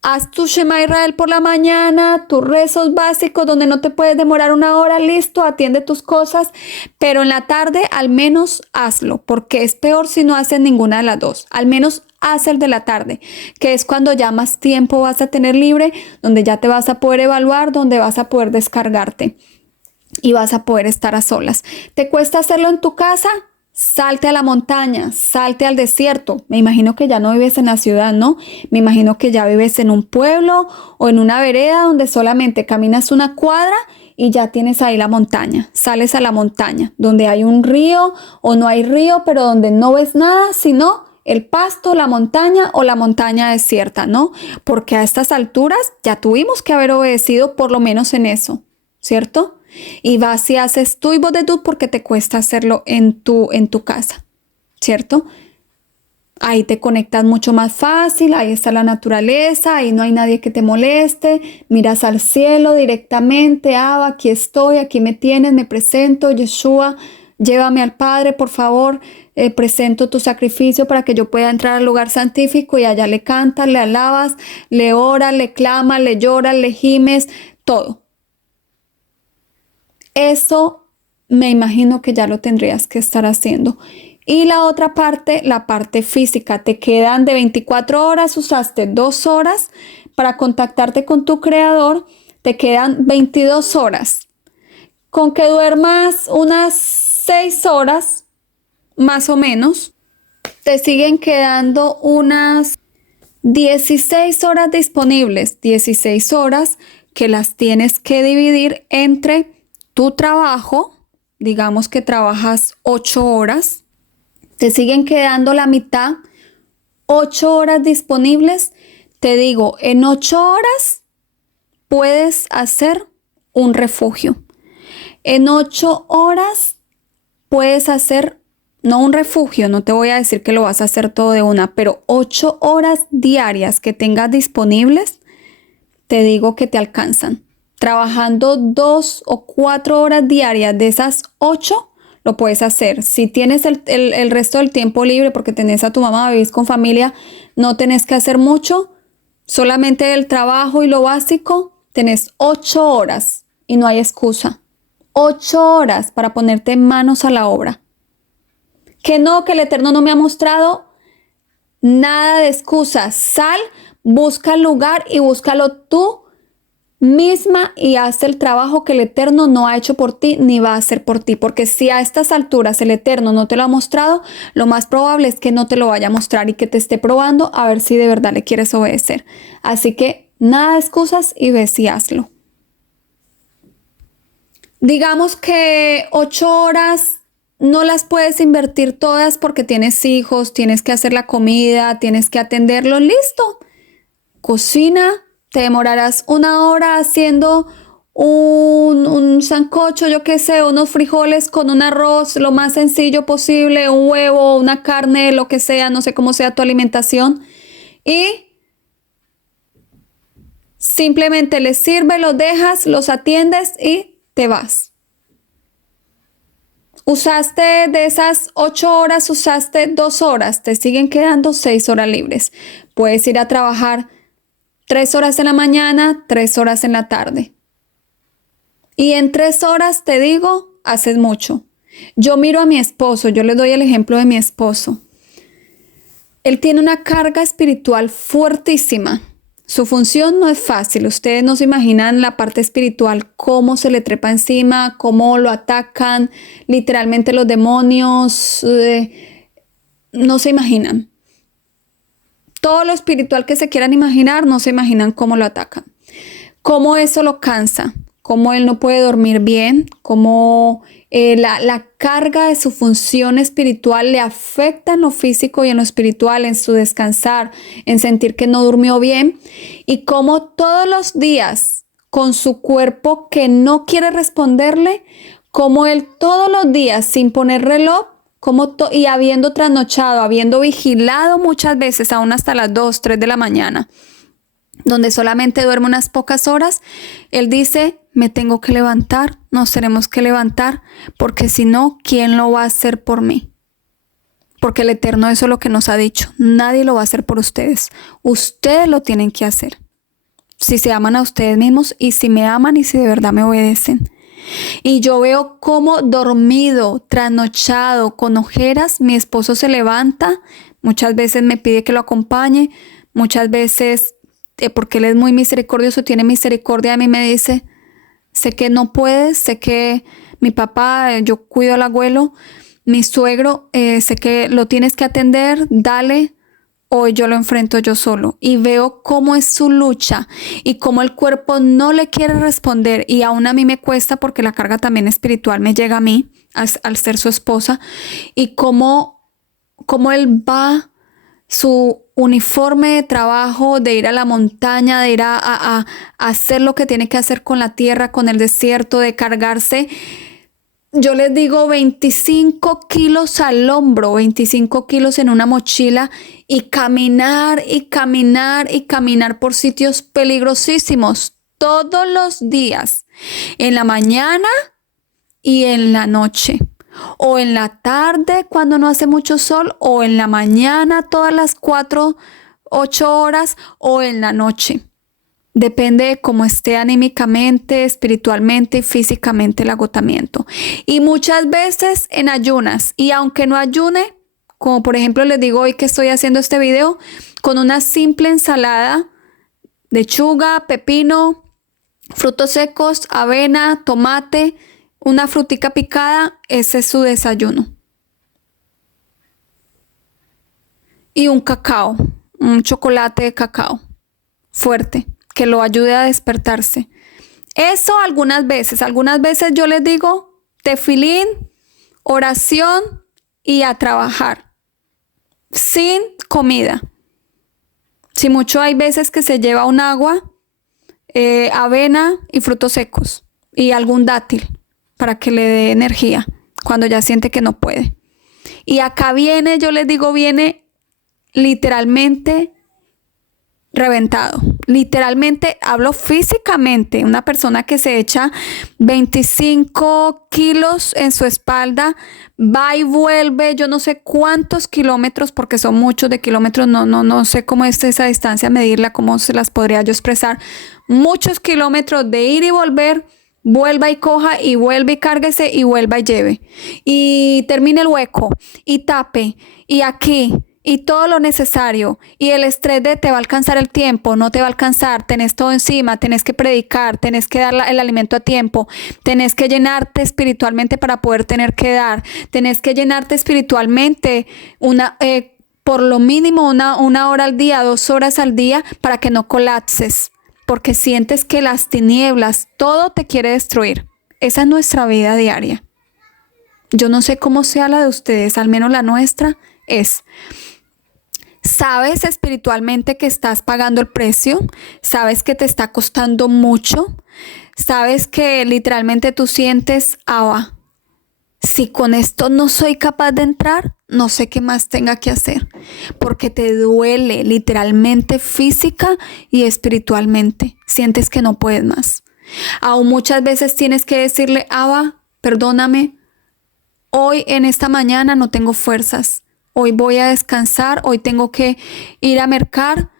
Haz tu Shema Israel por la mañana, tus rezos básicos donde no te puedes demorar 1 hora. Listo, atiende tus cosas. Pero en la tarde al menos hazlo, porque es peor si no haces ninguna de las dos. Al menos haz el de la tarde, que es cuando ya más tiempo vas a tener libre, donde ya te vas a poder evaluar, donde vas a poder descargarte. Y vas a poder estar a solas. ¿Te cuesta hacerlo en tu casa? Salte a la montaña, salte al desierto. Me imagino que ya no vives en la ciudad, ¿no? Me imagino que ya vives en un pueblo o en una vereda donde solamente caminas 1 cuadra y ya tienes ahí la montaña. Sales a la montaña, donde hay un río o no hay río, pero donde no ves nada, sino el pasto, la montaña o la montaña desierta, ¿no? Porque a estas alturas ya tuvimos que haber obedecido por lo menos en eso, ¿cierto? Y vas y haces tu Itbodeidut porque te cuesta hacerlo en tu casa, ¿cierto? Ahí te conectas mucho más fácil, ahí está la naturaleza, ahí no hay nadie que te moleste, miras al cielo directamente, Abba, aquí estoy, aquí me tienes, me presento, Yeshua, llévame al Padre, por favor, presento tu sacrificio para que yo pueda entrar al lugar santífico y allá le cantas, le alabas, le oras, le clamas, le lloras, le gimes, todo. Eso me imagino que ya lo tendrías que estar haciendo. Y la otra parte, la parte física, te quedan de 24 horas, usaste 2 horas para contactarte con tu creador, te quedan 22 horas. Con que duermas unas 6 horas, más o menos, te siguen quedando unas 16 horas disponibles, 16 horas que las tienes que dividir entre tu trabajo, digamos que trabajas 8 horas, te siguen quedando la mitad, 8 horas disponibles. Te digo, en 8 horas puedes hacer un refugio. En 8 horas puedes hacer, no un refugio, no te voy a decir que lo vas a hacer todo de una, pero 8 horas diarias que tengas disponibles, te digo que te alcanzan. Trabajando 2 o 4 horas diarias de esas 8, lo puedes hacer. Si tienes el resto del tiempo libre porque tenés a tu mamá, vivís con familia, no tenés que hacer mucho, solamente el trabajo y lo básico, tenés 8 horas y no hay excusa. 8 horas para ponerte manos a la obra. Que no, que el Eterno no me ha mostrado, nada de excusas. Sal, busca el lugar y búscalo tú misma y haz el trabajo que el Eterno no ha hecho por ti ni va a hacer por ti. Porque si a estas alturas el Eterno no te lo ha mostrado, lo más probable es que no te lo vaya a mostrar y que te esté probando a ver si de verdad le quieres obedecer. Así que nada de excusas y ve si hazlo. Digamos que 8 horas no las puedes invertir todas porque tienes hijos, tienes que hacer la comida, tienes que atenderlos. Listo. Cocina, te demorarás 1 hora haciendo un sancocho, yo qué sé, unos frijoles con un arroz, lo más sencillo posible, un huevo, una carne, lo que sea, no sé cómo sea tu alimentación. Y simplemente les sirve, los dejas, los atiendes y te vas. Usaste de esas 8 horas, usaste 2 horas, te siguen quedando 6 horas libres. Puedes ir a trabajar 3 horas en la mañana, 3 horas en la tarde. Y en 3 horas, te digo, haces mucho. Yo miro a mi esposo, yo le doy el ejemplo de mi esposo. Él tiene una carga espiritual fuertísima. Su función no es fácil. Ustedes no se imaginan la parte espiritual, cómo se le trepa encima, cómo lo atacan, literalmente los demonios. No se imaginan. Todo lo espiritual que se quieran imaginar, no se imaginan cómo lo atacan. Cómo eso lo cansa, cómo él no puede dormir bien, cómo la carga de su función espiritual le afecta en lo físico y en lo espiritual, en su descansar, en sentir que no durmió bien, y cómo todos los días con su cuerpo que no quiere responderle, como él todos los días sin poner reloj, y habiendo trasnochado, habiendo vigilado muchas veces, aún hasta las 2, 3 de la mañana, donde solamente duerme unas pocas horas, él dice, me tengo que levantar, nos tenemos que levantar, porque si no, ¿quién lo va a hacer por mí? Porque el Eterno eso es lo que nos ha dicho, nadie lo va a hacer por ustedes, ustedes lo tienen que hacer, si se aman a ustedes mismos y si me aman y si de verdad me obedecen. Y yo veo cómo dormido, trasnochado, con ojeras, mi esposo se levanta, muchas veces me pide que lo acompañe, muchas veces, porque él es muy misericordioso, tiene misericordia de mí, me dice, sé que no puedes, sé que mi papá, yo cuido al abuelo, mi suegro, sé que lo tienes que atender, dale, hoy yo lo enfrento yo solo. Y veo cómo es su lucha y cómo el cuerpo no le quiere responder, y aún a mí me cuesta porque la carga también espiritual me llega a mí al ser su esposa, y cómo él va, su uniforme de trabajo, de ir a la montaña, de ir a hacer lo que tiene que hacer con la tierra, con el desierto, de cargarse, yo les digo 25 kilos al hombro, 25 kilos en una mochila, y caminar y caminar y caminar por sitios peligrosísimos todos los días, en la mañana y en la noche, o en la tarde cuando no hace mucho sol, o en la mañana todas las 4, 8 horas, o en la noche. Depende de cómo esté anímicamente, espiritualmente y físicamente el agotamiento. Y muchas veces en ayunas. Y aunque no ayune, como por ejemplo les digo hoy que estoy haciendo este video, con una simple ensalada, lechuga, pepino, frutos secos, avena, tomate, una frutica picada, ese es su desayuno. Y un cacao, un chocolate de cacao fuerte, que lo ayude a despertarse. Eso algunas veces yo les digo tefilín, oración y a trabajar, sin comida. Si mucho hay veces que se lleva un agua, avena y frutos secos y algún dátil para que le dé energía cuando ya siente que no puede. Y acá viene, yo les digo, viene literalmente reventado. Literalmente, hablo físicamente. Una persona que se echa 25 kilos en su espalda, va y vuelve, yo no sé cuántos kilómetros, porque son muchos de kilómetros, no sé cómo es esa distancia, medirla, cómo se las podría yo expresar. Muchos kilómetros de ir y volver. Vuelva y coja y vuelva y cárguese y vuelva y lleve. Y termine el hueco y tape y aquí y todo lo necesario. Y el estrés de te va a alcanzar el tiempo, no te va a alcanzar, tenés todo encima, tenés que predicar, tenés que dar el alimento a tiempo, tenés que llenarte espiritualmente para poder tener que dar, tenés que llenarte espiritualmente por lo mínimo una hora al día, 2 horas al día para que no colapses. Porque sientes que las tinieblas, todo te quiere destruir. Esa es nuestra vida diaria. Yo no sé cómo sea la de ustedes, al menos la nuestra es. Sabes espiritualmente que estás pagando el precio, sabes que te está costando mucho, sabes que literalmente tú sientes, Abba, si con esto no soy capaz de entrar, no sé qué más tenga que hacer, porque te duele literalmente física y espiritualmente. Sientes que no puedes más. Aún muchas veces tienes que decirle, Abba, perdóname, hoy en esta mañana no tengo fuerzas, hoy voy a descansar, hoy tengo que ir a mercar,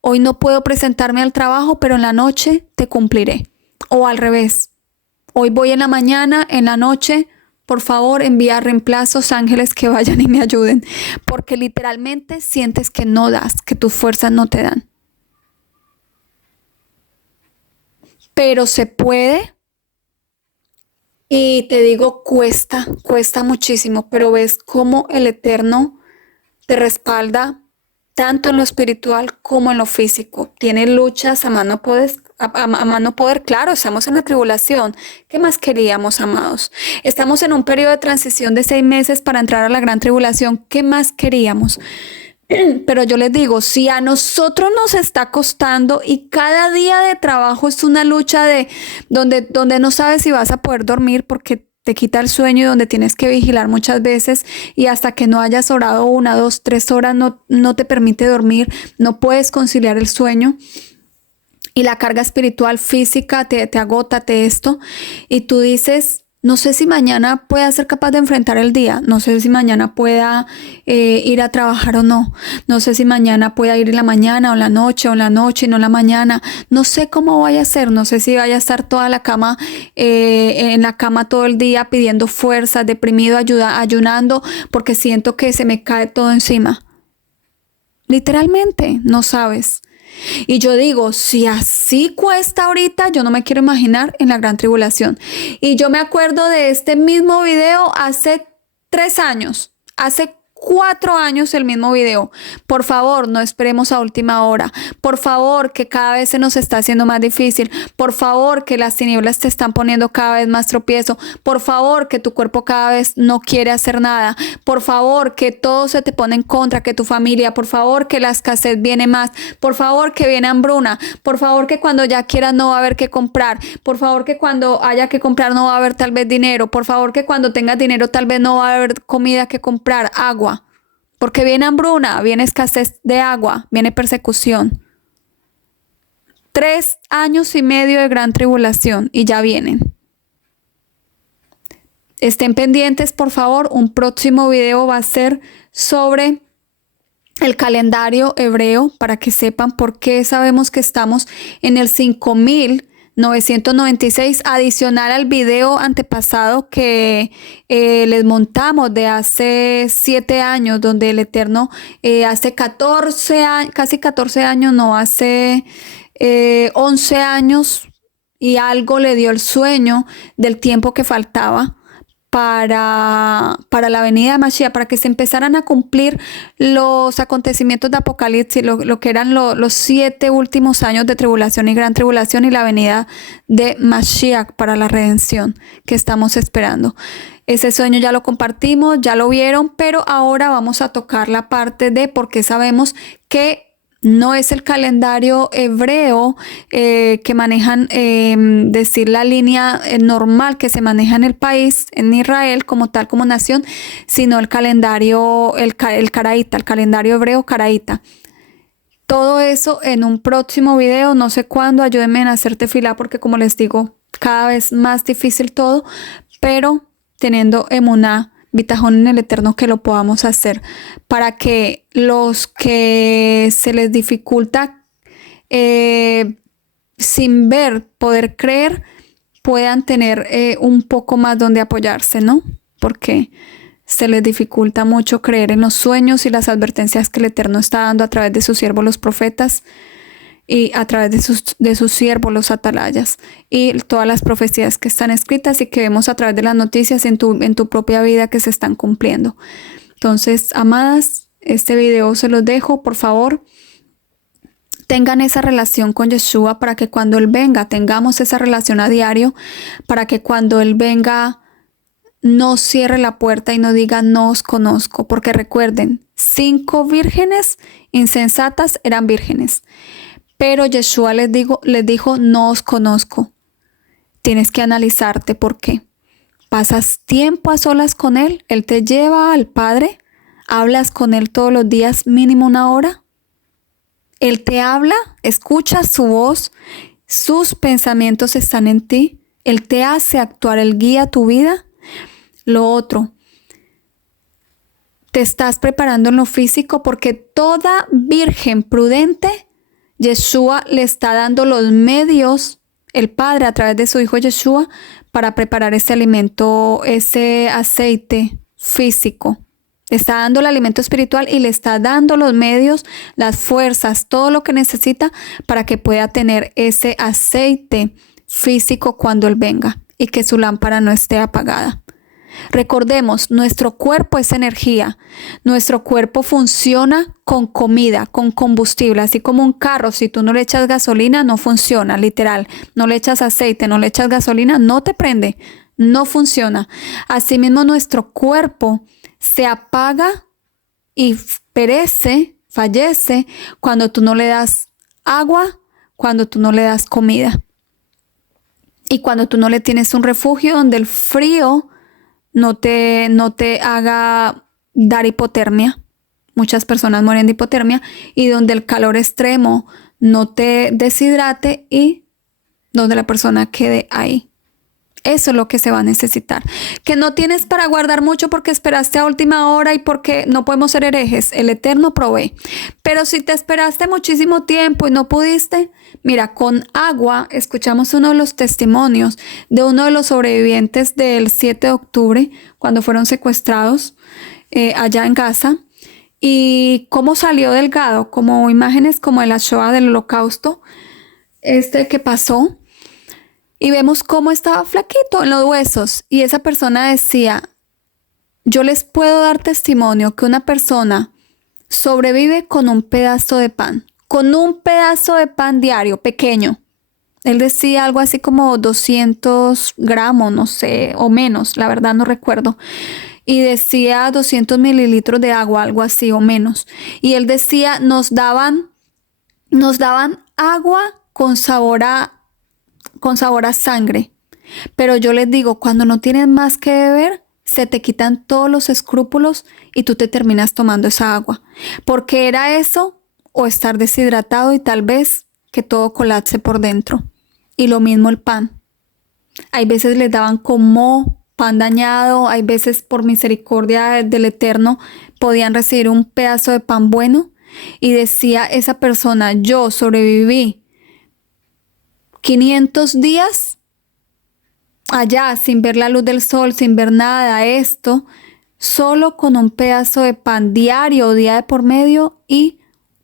hoy no puedo presentarme al trabajo, pero en la noche te cumpliré. O al revés, hoy voy en la mañana, en la noche, por favor, envía reemplazos, ángeles que vayan y me ayuden, porque literalmente sientes que no das, que tus fuerzas no te dan. Pero se puede y te digo, cuesta muchísimo, pero ves cómo el Eterno te respalda tanto en lo espiritual como en lo físico. Tiene luchas a mano poder, claro, estamos en la tribulación. ¿Qué más queríamos, amados? Estamos en un periodo de transición de 6 meses para entrar a la gran tribulación. ¿Qué más queríamos? Pero yo les digo, si a nosotros nos está costando y cada día de trabajo es una lucha de donde no sabes si vas a poder dormir porque te quita el sueño y donde tienes que vigilar muchas veces y hasta que no hayas orado 1, 2, 3 horas no te permite dormir, no puedes conciliar el sueño. Y la carga espiritual, física, te agota, esto. Y tú dices, no sé si mañana pueda ser capaz de enfrentar el día. No sé si mañana pueda ir a trabajar o no. No sé si mañana pueda ir en la mañana o en la noche y no en la mañana. No sé cómo vaya a ser. No sé si vaya a estar toda la cama, en la cama todo el día pidiendo fuerza, deprimido, ayunando, porque siento que se me cae todo encima. Literalmente, no sabes. Y yo digo, si así cuesta ahorita, yo no me quiero imaginar en la gran tribulación. Y yo me acuerdo de este mismo video hace 3 años, hace 4 años el mismo video. Por favor, no esperemos a última hora. Por favor, que cada vez se nos está haciendo más difícil. Por favor, que las tinieblas te están poniendo cada vez más tropiezo. Por favor, que tu cuerpo cada vez no quiere hacer nada. Por favor, que todo se te pone en contra, que tu familia. Por favor, que la escasez viene más. Por favor, que viene hambruna. Por favor, que cuando ya quieras no va a haber que comprar. Por favor, que cuando haya que comprar no va a haber tal vez dinero. Por favor, que cuando tengas dinero tal vez no va a haber comida que comprar, agua. Porque viene hambruna, viene escasez de agua, viene persecución. 3 años y medio de gran tribulación y ya vienen. Estén pendientes, por favor. Un próximo video va a ser sobre el calendario hebreo para que sepan por qué sabemos que estamos en el 5996, adicional al video antepasado que les montamos de hace 7 años, donde el Eterno hace 14 años, casi 14 años, no, hace 11 años y algo le dio el sueño del tiempo que faltaba para la venida de Mashiach, para que se empezaran a cumplir los acontecimientos de Apocalipsis, lo que eran los 7 últimos años de tribulación y gran tribulación y la venida de Mashiach para la redención que estamos esperando. Ese sueño ya lo compartimos, ya lo vieron, pero ahora vamos a tocar la parte de por qué sabemos que no es el calendario hebreo que manejan, decir la línea normal que se maneja en el país, en Israel como tal, como nación, sino el calendario, el caraíta, el calendario hebreo caraíta. Todo eso en un próximo video, no sé cuándo, ayúdenme en hacer tefilá porque como les digo, cada vez más difícil todo, pero teniendo emuná, bitajón en el Eterno, que lo podamos hacer para que los que se les dificulta sin ver, poder creer, puedan tener un poco más donde apoyarse, ¿no? Porque se les dificulta mucho creer en los sueños y las advertencias que el Eterno está dando a través de sus siervos los profetas y a través de sus siervos los atalayas y todas las profecías que están escritas y que vemos a través de las noticias en tu propia vida que se están cumpliendo. Entonces, amadas, este video se los dejo, por favor. Tengan esa relación con Yeshua para que cuando Él venga tengamos esa relación a diario, para que cuando Él venga no cierre la puerta y no diga no os conozco, porque recuerden, 5 vírgenes insensatas eran vírgenes, pero Yeshua les dijo no os conozco. Tienes que analizarte por qué. Pasas tiempo a solas con Él, Él te lleva al Padre, hablas con Él todos los días mínimo 1 hora. Él te habla, escuchas su voz, sus pensamientos están en ti, Él te hace actuar, Él guía tu vida. Lo otro, te estás preparando en lo físico porque toda virgen prudente, Yeshua le está dando los medios, el Padre a través de su Hijo Yeshua, para preparar ese alimento, ese aceite físico. Le está dando el alimento espiritual y le está dando los medios, las fuerzas, todo lo que necesita para que pueda tener ese aceite físico cuando Él venga y que su lámpara no esté apagada. Recordemos, nuestro cuerpo es energía. Nuestro cuerpo funciona con comida, con combustible. Así como un carro, si tú no le echas gasolina, no funciona, literal. No le echas aceite, no le echas gasolina, no te prende, no funciona. Asimismo, nuestro cuerpo se apaga y perece, fallece cuando tú no le das agua, cuando tú no le das comida. Y cuando tú no le tienes un refugio donde el frío no te haga dar hipotermia. Muchas personas mueren de hipotermia y donde el calor extremo no te deshidrate y donde la persona quede ahí. Eso es lo que se va a necesitar. Que no tienes para guardar mucho porque esperaste a última hora y porque no podemos ser herejes. El Eterno provee. Pero si te esperaste muchísimo tiempo y no pudiste, mira, con agua, escuchamos uno de los testimonios de uno de los sobrevivientes del 7 de octubre, cuando fueron secuestrados allá en Gaza, y cómo salió delgado, como imágenes como de la Shoah, del Holocausto, que pasó. Y vemos cómo estaba flaquito en los huesos. Y esa persona decía, yo les puedo dar testimonio que una persona sobrevive con un pedazo de pan diario, pequeño. Él decía algo así como 200 gramos, no sé, o menos, la verdad no recuerdo. Y decía 200 mililitros de agua, algo así, o menos. Y él decía, nos daban agua con sabor a sangre. Pero yo les digo, cuando no tienes más que beber, se te quitan todos los escrúpulos y tú te terminas tomando esa agua. Porque era eso o estar deshidratado y tal vez que todo colapse por dentro. Y lo mismo el pan. Hay veces les daban como pan dañado, hay veces por misericordia del Eterno podían recibir un pedazo de pan bueno. Y decía esa persona, yo sobreviví 500 días allá sin ver la luz del sol, sin ver nada, solo con un pedazo de pan diario, día de por medio y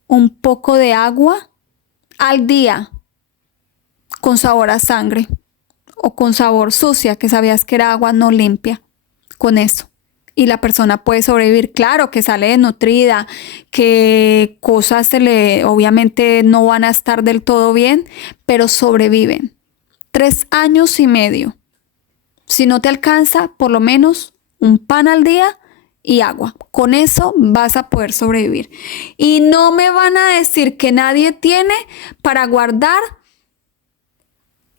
un poco de agua al día con sabor a sangre o con sabor sucia, que sabías que era agua no limpia, con eso. Y la persona puede sobrevivir, claro que sale desnutrida, que cosas obviamente no van a estar del todo bien, pero sobreviven. 3 años y medio. Si no te alcanza, por lo menos un pan al día y agua. Con eso vas a poder sobrevivir. Y no me van a decir que nadie tiene para guardar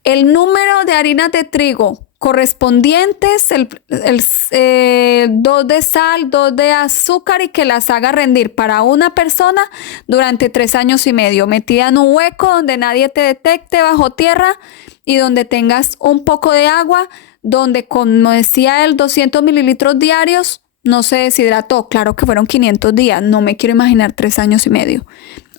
el número de harinas de trigo correspondientes, 2 de sal, 2 de azúcar y que las haga rendir para una persona durante 3 años y medio, metida en un hueco donde nadie te detecte bajo tierra y donde tengas un poco de agua, donde, como decía él, 200 mililitros diarios, no se deshidrató. Claro que fueron 500 días, no me quiero imaginar 3 años y medio.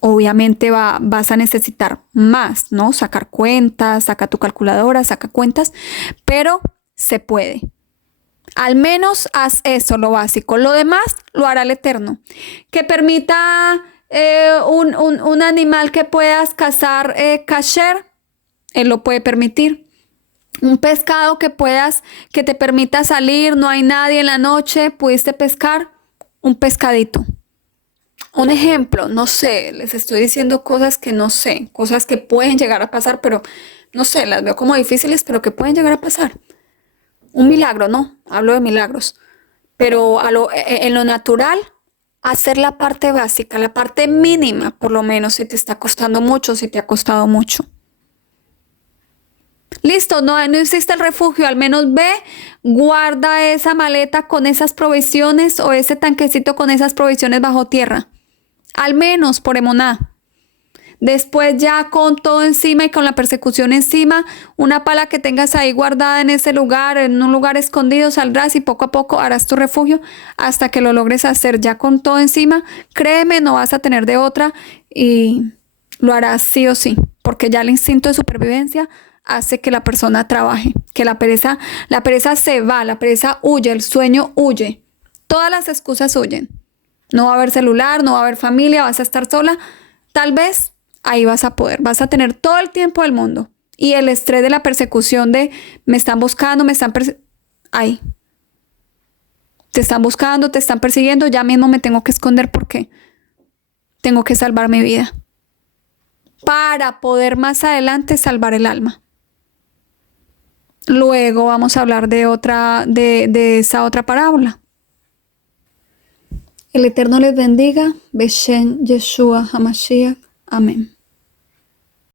Obviamente vas a necesitar más, ¿no? Sacar cuentas, saca tu calculadora, saca cuentas, pero se puede. Al menos haz eso, lo básico. Lo demás lo hará el Eterno. Que permita un animal que puedas cazar kasher, Él lo puede permitir. Un pescado que te permita salir, no hay nadie en la noche, pudiste pescar, un pescadito. Un ejemplo, no sé, les estoy diciendo cosas que no sé, cosas que pueden llegar a pasar, pero no sé, las veo como difíciles, pero que pueden llegar a pasar. Un milagro, no, hablo de milagros, pero en lo natural, hacer la parte básica, la parte mínima, por lo menos, si te está costando mucho, si te ha costado mucho. Listo, no existe el refugio, al menos ve, guarda esa maleta con esas provisiones o ese tanquecito con esas provisiones bajo tierra. Al menos por emuná. Después ya con todo encima y con la persecución encima, una pala que tengas ahí guardada en ese lugar, en un lugar escondido, saldrás y poco a poco harás tu refugio hasta que lo logres hacer ya con todo encima. Créeme, no vas a tener de otra y lo harás sí o sí, porque ya el instinto de supervivencia hace que la persona trabaje, que la pereza se va, la pereza huye, el sueño huye, todas las excusas huyen. No va a haber celular, no va a haber familia, vas a estar sola. Tal vez ahí vas a poder, vas a tener todo el tiempo del mundo. Y el estrés de la persecución de me están buscando, ahí. Te están buscando, te están persiguiendo, ya mismo me tengo que esconder porque tengo que salvar mi vida. Para poder más adelante salvar el alma. Luego vamos a hablar de esa otra parábola. El Eterno les bendiga. Beshen Yeshua HaMashiach. Amén.